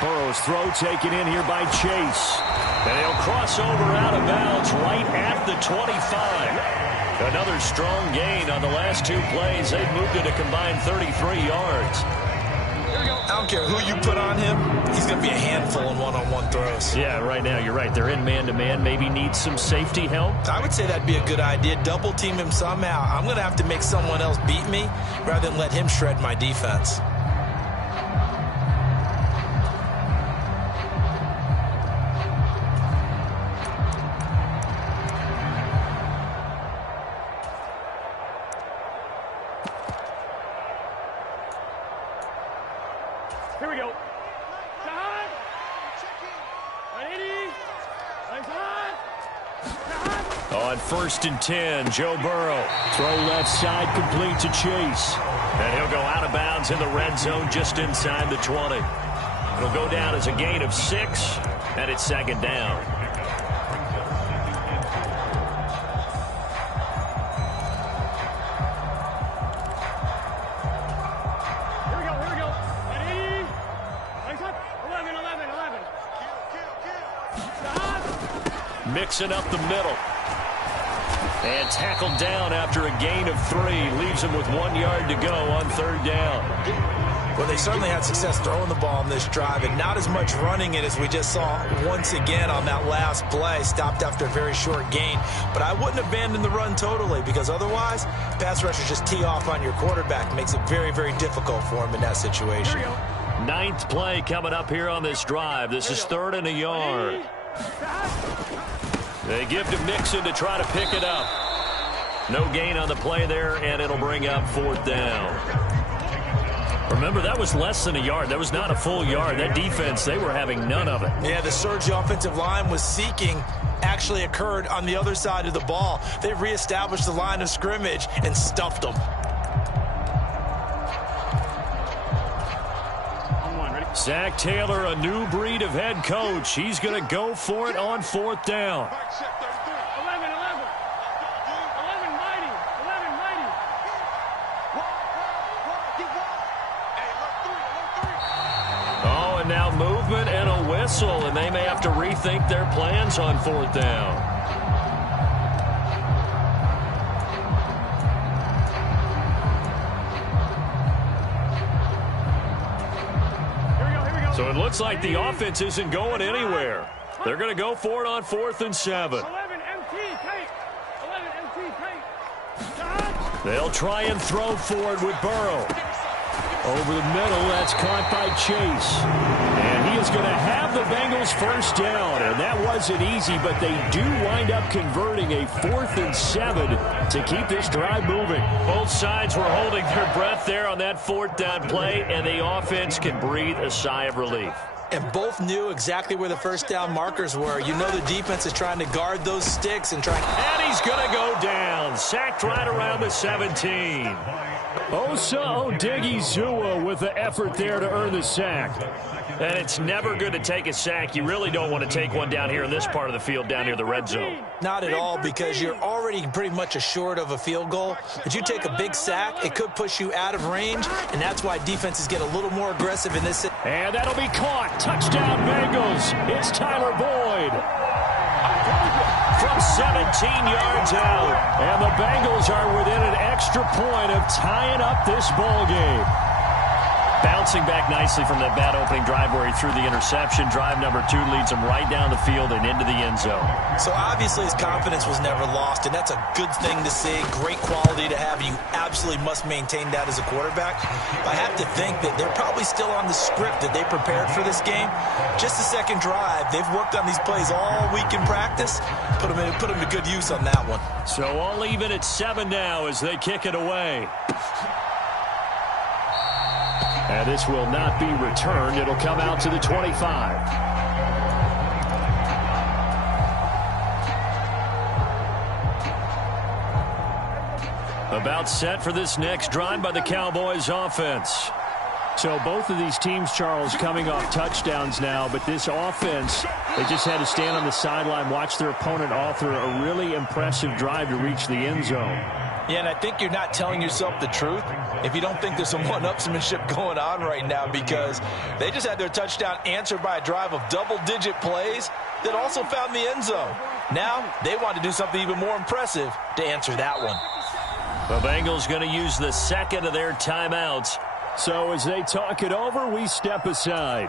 Burrow's throw taken in here by Chase. And he'll cross over out of bounds right at the 25. Another strong gain on the last 2 plays. They've moved it a combined 33 yards. I don't care who you put on him. He's going to be a handful in one-on-one throws. Yeah, right now, you're right. They're in man-to-man. Maybe need some safety help. I would say that'd be a good idea. Double team him somehow. I'm going to have to make someone else beat me rather than let him shred my defense. Here we go. On 1st and 10, Joe Burrow. Throw left side complete to Chase. And he'll go out of bounds in the red zone just inside the 20. It'll go down as a gain of 6, and it's 2nd down. Here we go. Ready? Lights up. 11. Mixing up the middle. And tackled down after a gain of 3. Leaves him with 1 yard to go on 3rd down. Well, they certainly had success throwing the ball on this drive, and not as much running it as we just saw once again on that last play. Stopped after a very short gain. But I wouldn't abandon the run totally, because otherwise, pass rushers just tee off on your quarterback. Makes it very, very difficult for him in that situation. Ninth play coming up here on this drive. This is 3rd and a yard. They give to Mixon to try to pick it up. No gain on the play there, and it'll bring up 4th down. Remember, that was less than a yard. That was not a full yard. That defense, they were having none of it. Yeah, the surge the offensive line was seeking actually occurred on the other side of the ball. They reestablished the line of scrimmage and stuffed them. Zach Taylor, a new breed of head coach. He's going to go for it on 4th down. Oh, and now movement and a whistle, and they may have to rethink their plans on 4th down. So it looks like the offense isn't going anywhere. They're going to go for it on 4th and 7. They'll try and throw for it with Burrow. Over the middle, that's caught by Chase. And he is going to have the Bengals first down. And that wasn't easy, but they do wind up converting a 4th and 7 to keep this drive moving. Both sides were holding their breath there on that 4th down play, and the offense can breathe a sigh of relief. And both knew exactly where the first down markers were. You know the defense is trying to guard those sticks and trying. And he's going to go down. Sacked right around the 17. Osa Odigizua with the effort there to earn the sack. And it's never good to take a sack. You really don't want to take one down here in this part of the field, down near the red zone. Not at all, because you're already pretty much assured of a field goal. But you take a big sack, it could push you out of range, and that's why defenses get a little more aggressive in this. And that'll be caught. Touchdown, Bengals. It's Tyler Boyd. From 17 yards out. And the Bengals are within an extra point of tying up this ball game. Bouncing back nicely from that bad opening drive where he threw the interception. Drive number 2 leads him right down the field and into the end zone. So obviously his confidence was never lost, and that's a good thing to see. Great quality to have. You absolutely must maintain that as a quarterback. I have to think that they're probably still on the script that they prepared for this game. Just the second drive. They've worked on these plays all week in practice. Put them to good use on that one. So all even at 7 now as they kick it away. And this will not be returned. It'll come out to the 25. About set for this next drive by the Cowboys offense. So both of these teams, Charles, coming off touchdowns now, but this offense, they just had to stand on the sideline, watch their opponent author a really impressive drive to reach the end zone. Yeah, and I think you're not telling yourself the truth if you don't think there's some one-upsmanship going on right now, because they just had their touchdown answered by a drive of double-digit plays that also found the end zone. Now they want to do something even more impressive to answer that one. The Bengals going to use the second of their timeouts. So as they talk it over, we step aside.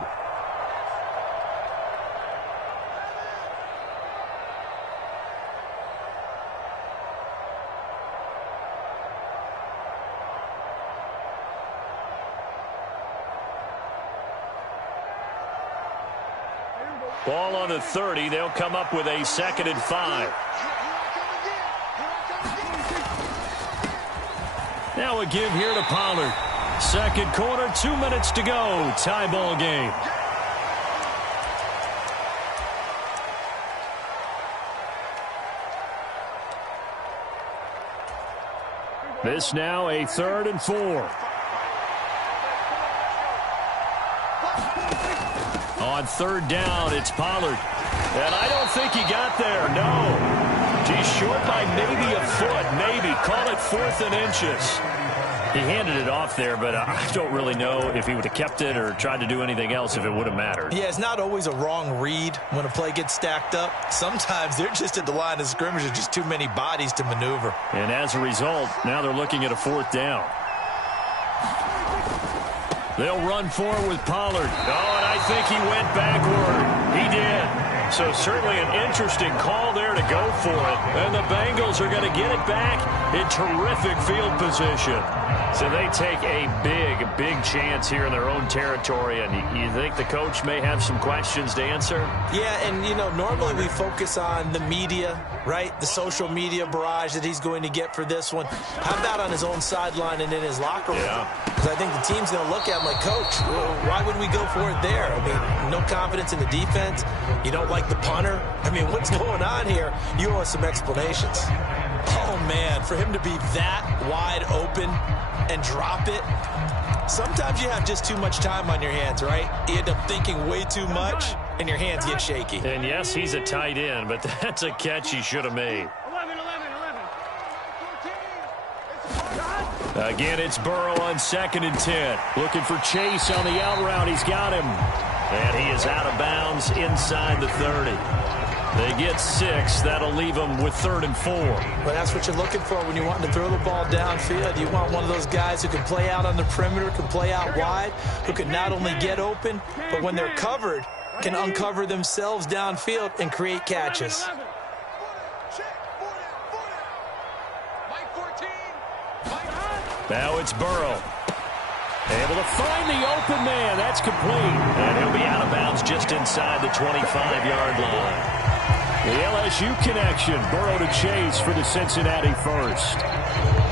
Ball on the 30. They'll come up with a 2nd and 5. Now a give here to Pollard. Second quarter, 2 minutes to go. Tie ball game. This now a 3rd and 4. On 3rd down, it's Pollard. And I don't think he got there, no. He's short by maybe a foot, maybe. Call it 4th and inches. He handed it off there, but I don't really know if he would have kept it or tried to do anything else if it would have mattered. Yeah, it's not always a wrong read when a play gets stacked up. Sometimes they're just at the line of scrimmage. There's just too many bodies to maneuver. And as a result, now they're looking at a 4th down. They'll run forward with Pollard. Oh, and I think he went backward. He did. So certainly an interesting call there to go for it. And the Bengals are going to get it back in terrific field position. So they take a big chance here in their own territory. And you think the coach may have some questions to answer? Yeah, and, you know, normally we focus on the media, right? The social media barrage that he's going to get for this one. How about on his own sideline and in his locker room? Because I think the team's going to look at him like, Coach, why would we go for it there? I mean, no confidence in the defense. You don't like the punter. I mean, what's going on here? You owe us some explanations. Oh, man, for him to be that wide open and drop it. Sometimes you have just too much time on your hands, right? You end up thinking way too much, and your hands get shaky. And yes, he's a tight end, but that's a catch he should have made. 11. Again, it's Burrow on 2nd and 10. Looking for Chase on the out route. He's got him. And he is out of bounds inside the 30. They get 6. That'll leave them with 3rd and 4. Well, that's what you're looking for when you want to throw the ball downfield. You want one of those guys who can play out on the perimeter, can play out wide, who can not only get open, but when they're covered, can uncover themselves downfield and create catches. Now it's Burrow. Able to find the open man. That's complete. And he'll be out of bounds just inside the 25-yard line. The LSU connection. Burrow to Chase for the Cincinnati first.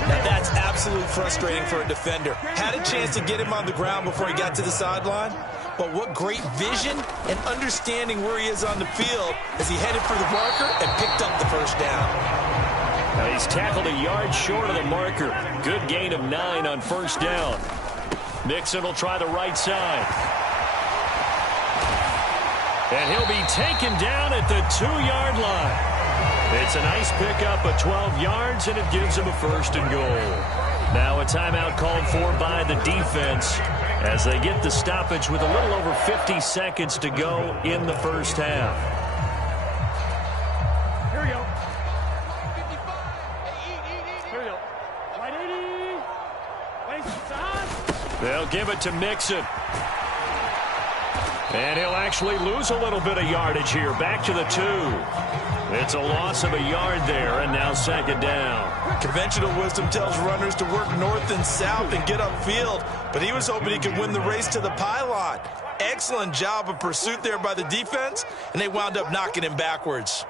Now that's absolutely frustrating for a defender. Had a chance to get him on the ground before he got to the sideline. But what great vision and understanding where he is on the field as he headed for the marker and picked up the first down. Now he's tackled a yard short of the marker. Good gain of 9 on first down. Mixon will try the right side. And he'll be taken down at the 2-yard line. It's a nice pickup of 12 yards, and it gives him a 1st and goal. Now a timeout called for by the defense as they get the stoppage with a little over 50 seconds to go in the first half. Here we go. Here we go. Right 80. Right side. They'll give it to Mixon. And he'll actually lose a little bit of yardage here. Back to the 2. It's a loss of a yard there, and now 2nd down. Conventional wisdom tells runners to work north and south and get upfield, but he was hoping he could win the race to the pylon. Excellent job of pursuit there by the defense, and they wound up knocking him backwards.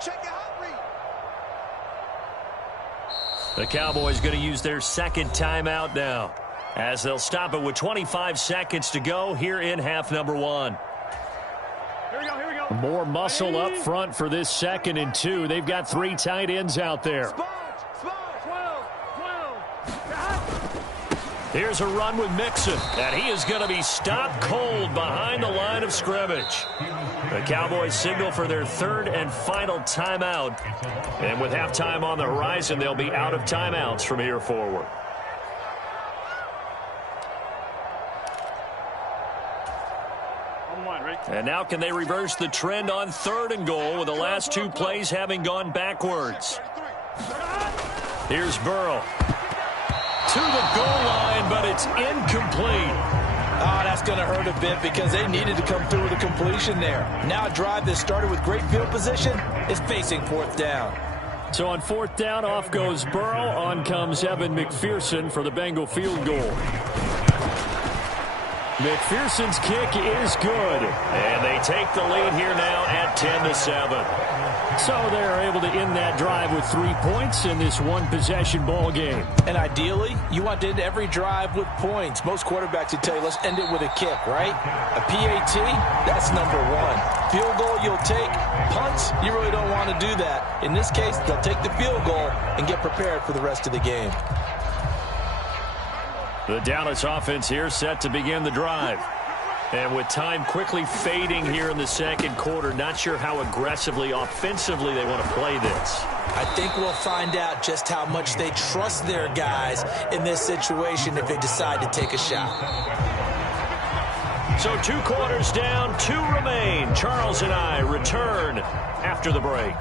Check it out. The Cowboys going to use their 2nd timeout now, as they'll stop it with 25 seconds to go here in half number 1. Here we go. More muscle up front for this 2nd and 2. They've got 3 tight ends out there. Spot. 12. Here's a run with Mixon, and he is going to be stopped cold behind the line of scrimmage. The Cowboys signal for their 3rd and final timeout. And with halftime on the horizon, they'll be out of timeouts from here forward. And now can they reverse the trend on 3rd and goal with the last 2 plays having gone backwards? Here's Burrow. To the goal line, but it's incomplete. Oh, that's going to hurt a bit because they needed to come through with a completion there. Now a drive that started with great field position is facing 4th down. So on 4th down, off goes Burrow. On comes Evan McPherson for the Bengal field goal. McPherson's kick is good. And they take the lead here now at 10-7. So they're able to end that drive with 3 points in this one-possession ball game. And ideally, you want to end every drive with points. Most quarterbacks would tell you, let's end it with a kick, right? A PAT, that's number 1. Field goal, you'll take. Punts, you really don't want to do that. In this case, they'll take the field goal and get prepared for the rest of the game. The Dallas offense here set to begin the drive. And with time quickly fading here in the 2nd quarter, not sure how aggressively, offensively they want to play this. I think we'll find out just how much they trust their guys in this situation if they decide to take a shot. So 2 quarters down, 2 remain. Charles and I return after the break.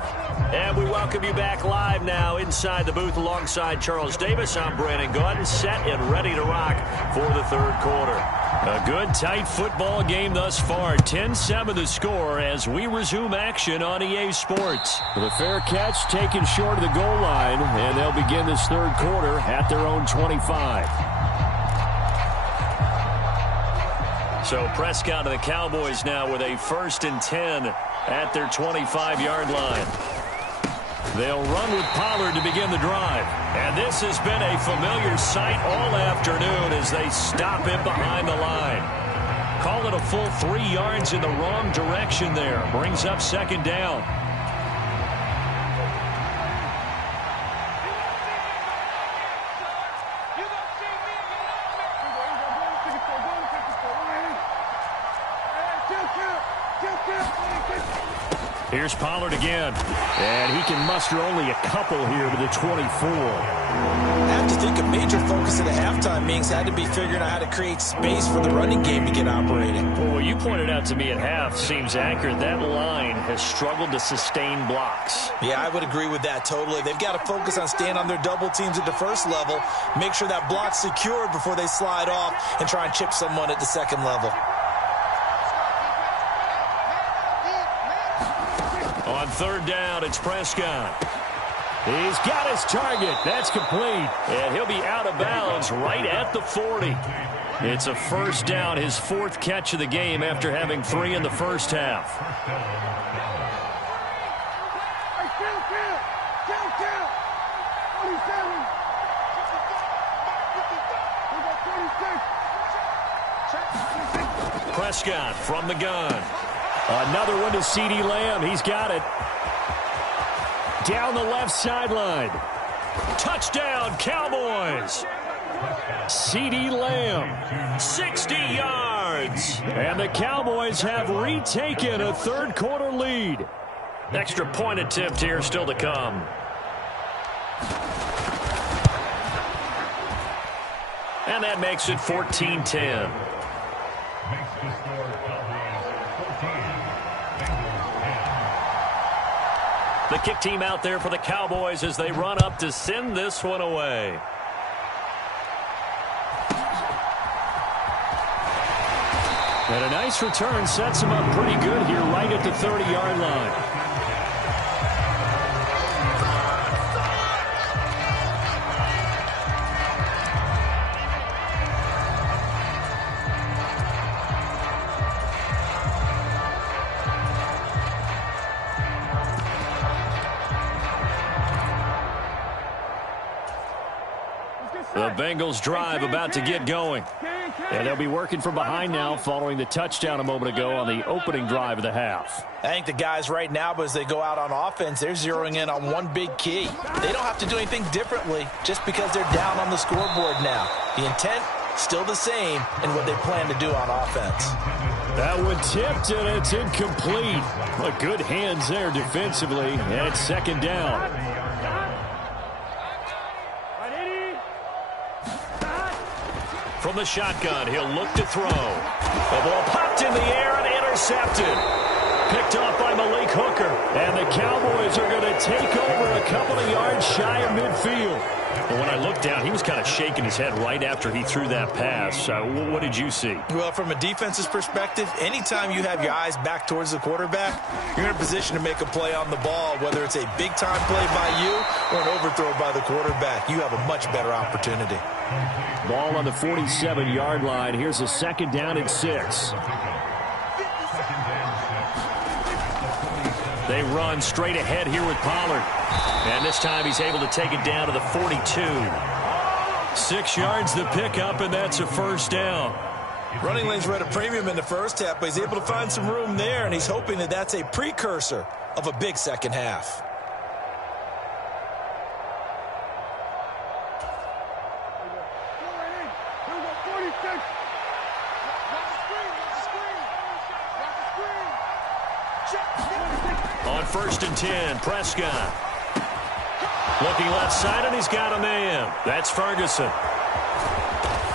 And we welcome you back live now inside the booth alongside Charles Davis. I'm Brandon Gaudin, set and ready to rock for the 3rd quarter. A good, tight football game thus far. 10-7 the score as we resume action on EA Sports. The fair catch taken short of the goal line, and they'll begin this 3rd quarter at their own 25. So Prescott and the Cowboys now with a 1st and 10 at their 25-yard line. They'll run with Pollard to begin the drive. And this has been a familiar sight all afternoon as they stop him behind the line. Call it a full 3 yards in the wrong direction there. Brings up 2nd down. Here's Pollard again. And he can muster only a couple here to the 24. I have to think a major focus of the halftime meetings had to be figuring out how to create space for the running game to get operating. Well, you pointed out to me at half seems accurate. That line has struggled to sustain blocks. Yeah, I would agree with that totally. They've got to focus on staying on their double teams at the 1st level, make sure that block's secured before they slide off and try and chip someone at the 2nd level. On 3rd down, it's Prescott. He's got his target. That's complete. And he'll be out of bounds right at the 40. It's a 1st down, his 4th catch of the game after having 3 in the 1st half. Prescott from the gun. Another one to C.D. Lamb. He's got it. Down the left sideline. Touchdown, Cowboys. C.D. Lamb. 60 yards. And the Cowboys have retaken a 3rd quarter lead. Extra point attempt here still to come. And that makes it 14-10. The kick team out there for the Cowboys as they run up to send this one away. And a nice return sets him up pretty good here right at the 30-yard line. The Bengals drive about to get going. And they'll be working from behind now following the touchdown a moment ago on the opening drive of the half. I think the guys right now, but as they go out on offense, they're zeroing in on one big key. They don't have to do anything differently just because they're down on the scoreboard now. The intent, still the same in what they plan to do on offense. That one tipped, and it's incomplete. But good hands there defensively, and it's 2nd down. From the shotgun, he'll look to throw. The ball popped in the air and intercepted. Picked off by Malik Hooker. And the Cowboys are going to take over a couple of yards shy of midfield. Well, when I looked down, he was kind of shaking his head right after he threw that pass. What did you see? Well, from a defense's perspective, anytime you have your eyes back towards the quarterback, you're in a position to make a play on the ball, whether it's a big-time play by you or an overthrow by the quarterback. You have a much better opportunity. Ball on the 47-yard line. Here's a 2nd down and 6. They run straight ahead here with Pollard. And this time he's able to take it down to the 42. 6 yards the pickup, and that's a 1st down. Running lanes were at a premium in the 1st half, but he's able to find some room there, and he's hoping that that's a precursor of a big 2nd half. On 1st and 10, Prescott. Looking left side, and he's got a man. That's Ferguson.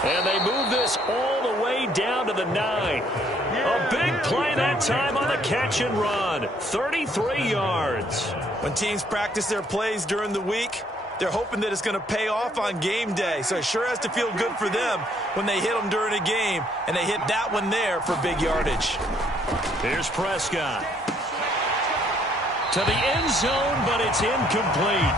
And they move this all the way way down to the 9. A big play that time on the catch and run. 33 yards. When teams practice their plays during the week, they're hoping that it's going to pay off on game day. So it sure has to feel good for them when they hit them during a game, and they hit that one there for big yardage. Here's Prescott. To the end zone, but it's incomplete.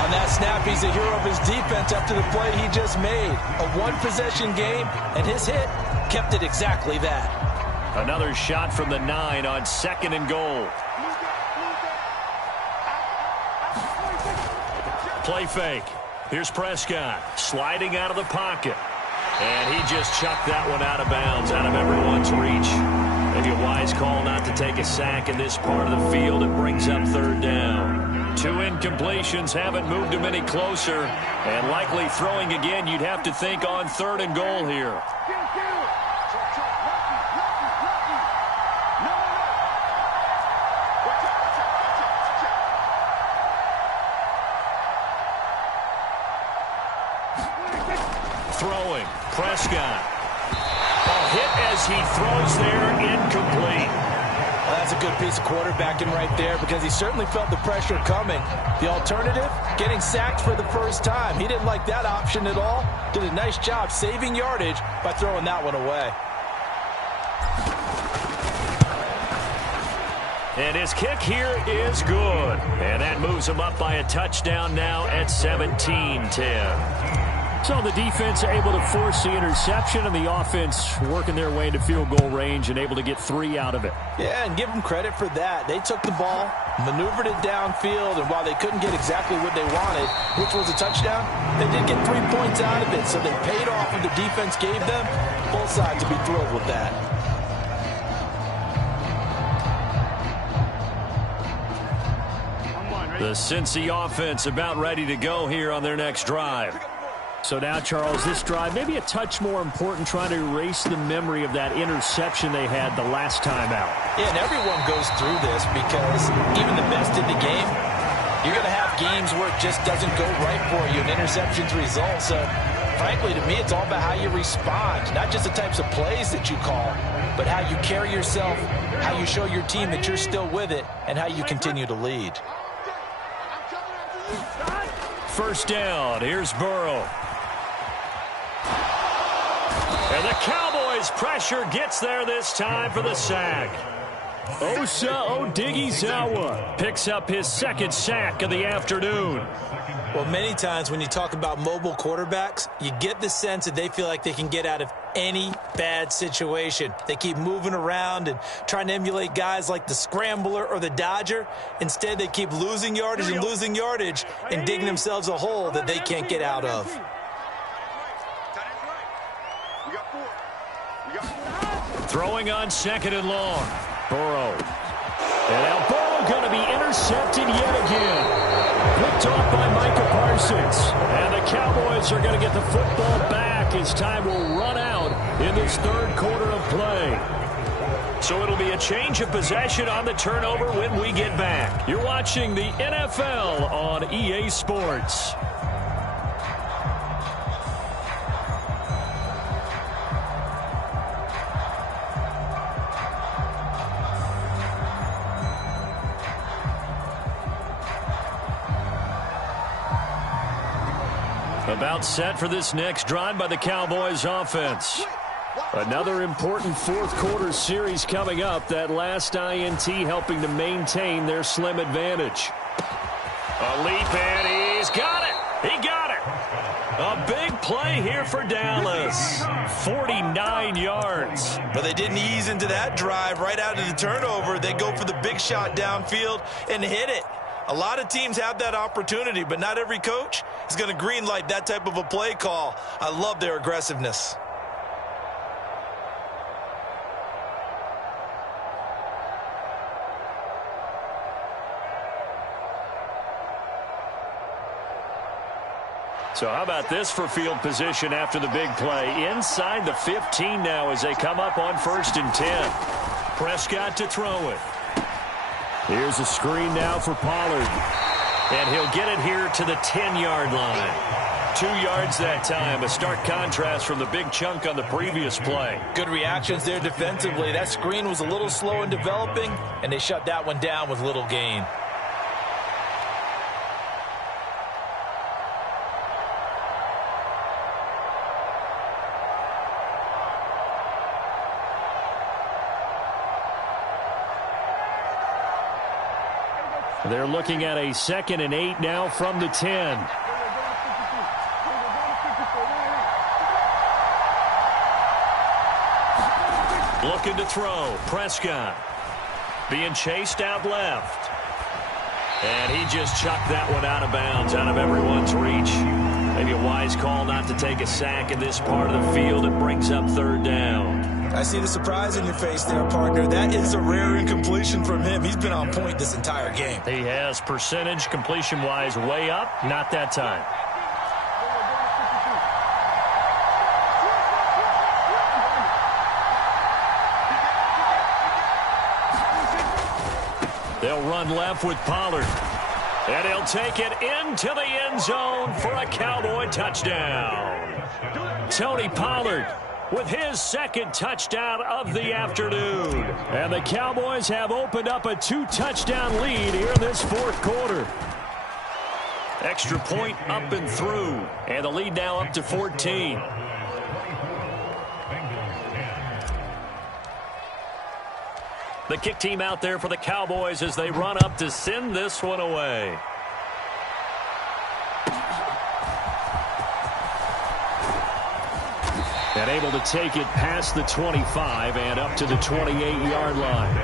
On that snap, he's a hero of his defense after the play he just made. A one-possession game, and his hit kept it exactly that. Another shot from the 9 on 2nd and goal. Play fake. Here's Prescott sliding out of the pocket. And he just chucked that one out of bounds, out of everyone's reach. Maybe a wise call not to take a sack in this part of the field. It brings up 3rd down. 2 incompletions haven't moved him any closer. And likely throwing again, you'd have to think on 3rd and goal here. Throwing. Prescott. A hit as he throws there, incomplete. Well, that's a good piece of quarterbacking right there because he certainly felt the pressure coming. The alternative, getting sacked for the first time. He didn't like that option at all. Did a nice job saving yardage by throwing that one away. And his kick here is good. And that moves him up by a touchdown now at 17-10. So the defense able to force the interception, and the offense working their way into field goal range and able to get 3 out of it. Yeah, and give them credit for that. They took the ball, maneuvered it downfield, and while they couldn't get exactly what they wanted, which was a touchdown, they did get 3 points out of it. So they paid off what the defense gave them. Both sides to be thrilled with that. The Cincy offense about ready to go here on their next drive. So now, Charles, this drive maybe a touch more important, trying to erase the memory of that interception they had the last time out. Yeah, and everyone goes through this because even the best in the game, you're going to have games where it just doesn't go right for you, and interceptions result. So, frankly, to me, it's all about how you respond, not just the types of plays that you call, but how you carry yourself, how you show your team that you're still with it, and how you continue to lead. 1st down. Here's Burrow. And the Cowboys' pressure gets there this time for the sack. Osa Odighizuwa picks up his 2nd sack of the afternoon. Well, many times when you talk about mobile quarterbacks, you get the sense that they feel like they can get out of any bad situation. They keep moving around and trying to emulate guys like the Scrambler or the Dodger. Instead, they keep losing yardage and digging themselves a hole that they can't get out of. Throwing on 2nd and long. Burrow. And now Burrow going to be intercepted yet again. Picked off by Micah Parsons. And the Cowboys are going to get the football back as time will run out in this 3rd quarter of play. So it'll be a change of possession on the turnover when we get back. You're watching the NFL on EA Sports. About set for this next drive by the Cowboys offense. Another important 4th quarter series coming up. That last INT helping to maintain their slim advantage. A leap, and he's got it. He got it. A big play here for Dallas. 49 yards. But they didn't ease into that drive right out of the turnover. They go for the big shot downfield and hit it. A lot of teams have that opportunity, but not every coach is going to greenlight that type of a play call. I love their aggressiveness. So how about this for field position after the big play? Inside the 15 now as they come up on 1st and 10. Prescott to throw it. Here's a screen now for Pollard. And he'll get it here to the 10-yard line. 2 yards that time. A stark contrast from the big chunk on the previous play. Good reactions there defensively. That screen was a little slow in developing, and they shut that one down with little gain. They're looking at a 2nd and 8 now from the 10. Looking to throw. Prescott being chased out left. And he just chucked that one out of bounds, out of everyone's reach. Maybe a wise call not to take a sack in this part of the field. It brings up 3rd down. I see the surprise in your face there, partner. That is a rare incompletion from him. He's been on point this entire game. He has percentage completion-wise way up. Not that time. They'll run left with Pollard. And he'll take it into the end zone for a Cowboy touchdown. Tony Pollard with his 2nd touchdown of the afternoon. And the Cowboys have opened up a 2-touchdown lead here in this 4th quarter. Extra point up and through. And the lead now up to 14. The kick team out there for the Cowboys as they run up to send this one away. And able to take it past the 25 and up to the 28-yard line.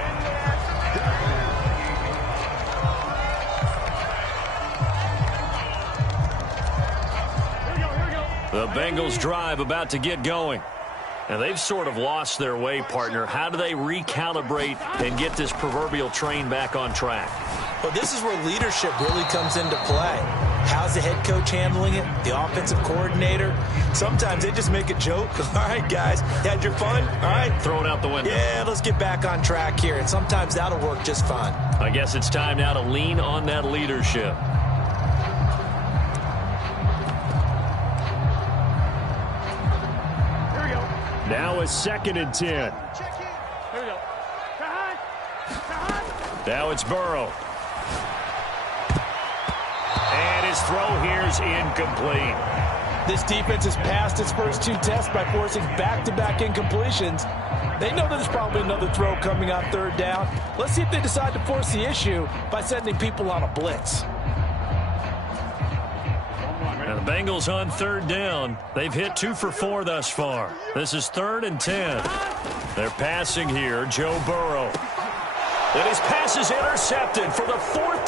The Bengals drive about to get going. And they've sort of lost their way, partner. How do they recalibrate and get this proverbial train back on track? Well, this is where leadership really comes into play. How's the head coach handling it? The offensive coordinator? Sometimes they just make a joke. All right, guys, you had your fun? All right. Throw it out the window. Yeah, let's get back on track here. And sometimes that'll work just fine. I guess it's time now to lean on that leadership. Now a 2nd and 10. Here we go. Now it's Burrow. And his throw here is incomplete. This defense has passed its first 2 tests by forcing back-to-back incompletions. They know there's probably another throw coming on 3rd down. Let's see if they decide to force the issue by sending people on a blitz. And the Bengals on 3rd down. They've hit 2 for 4 thus far. This is 3rd and 10. They're passing here. Joe Burrow. And his pass is intercepted for the 4th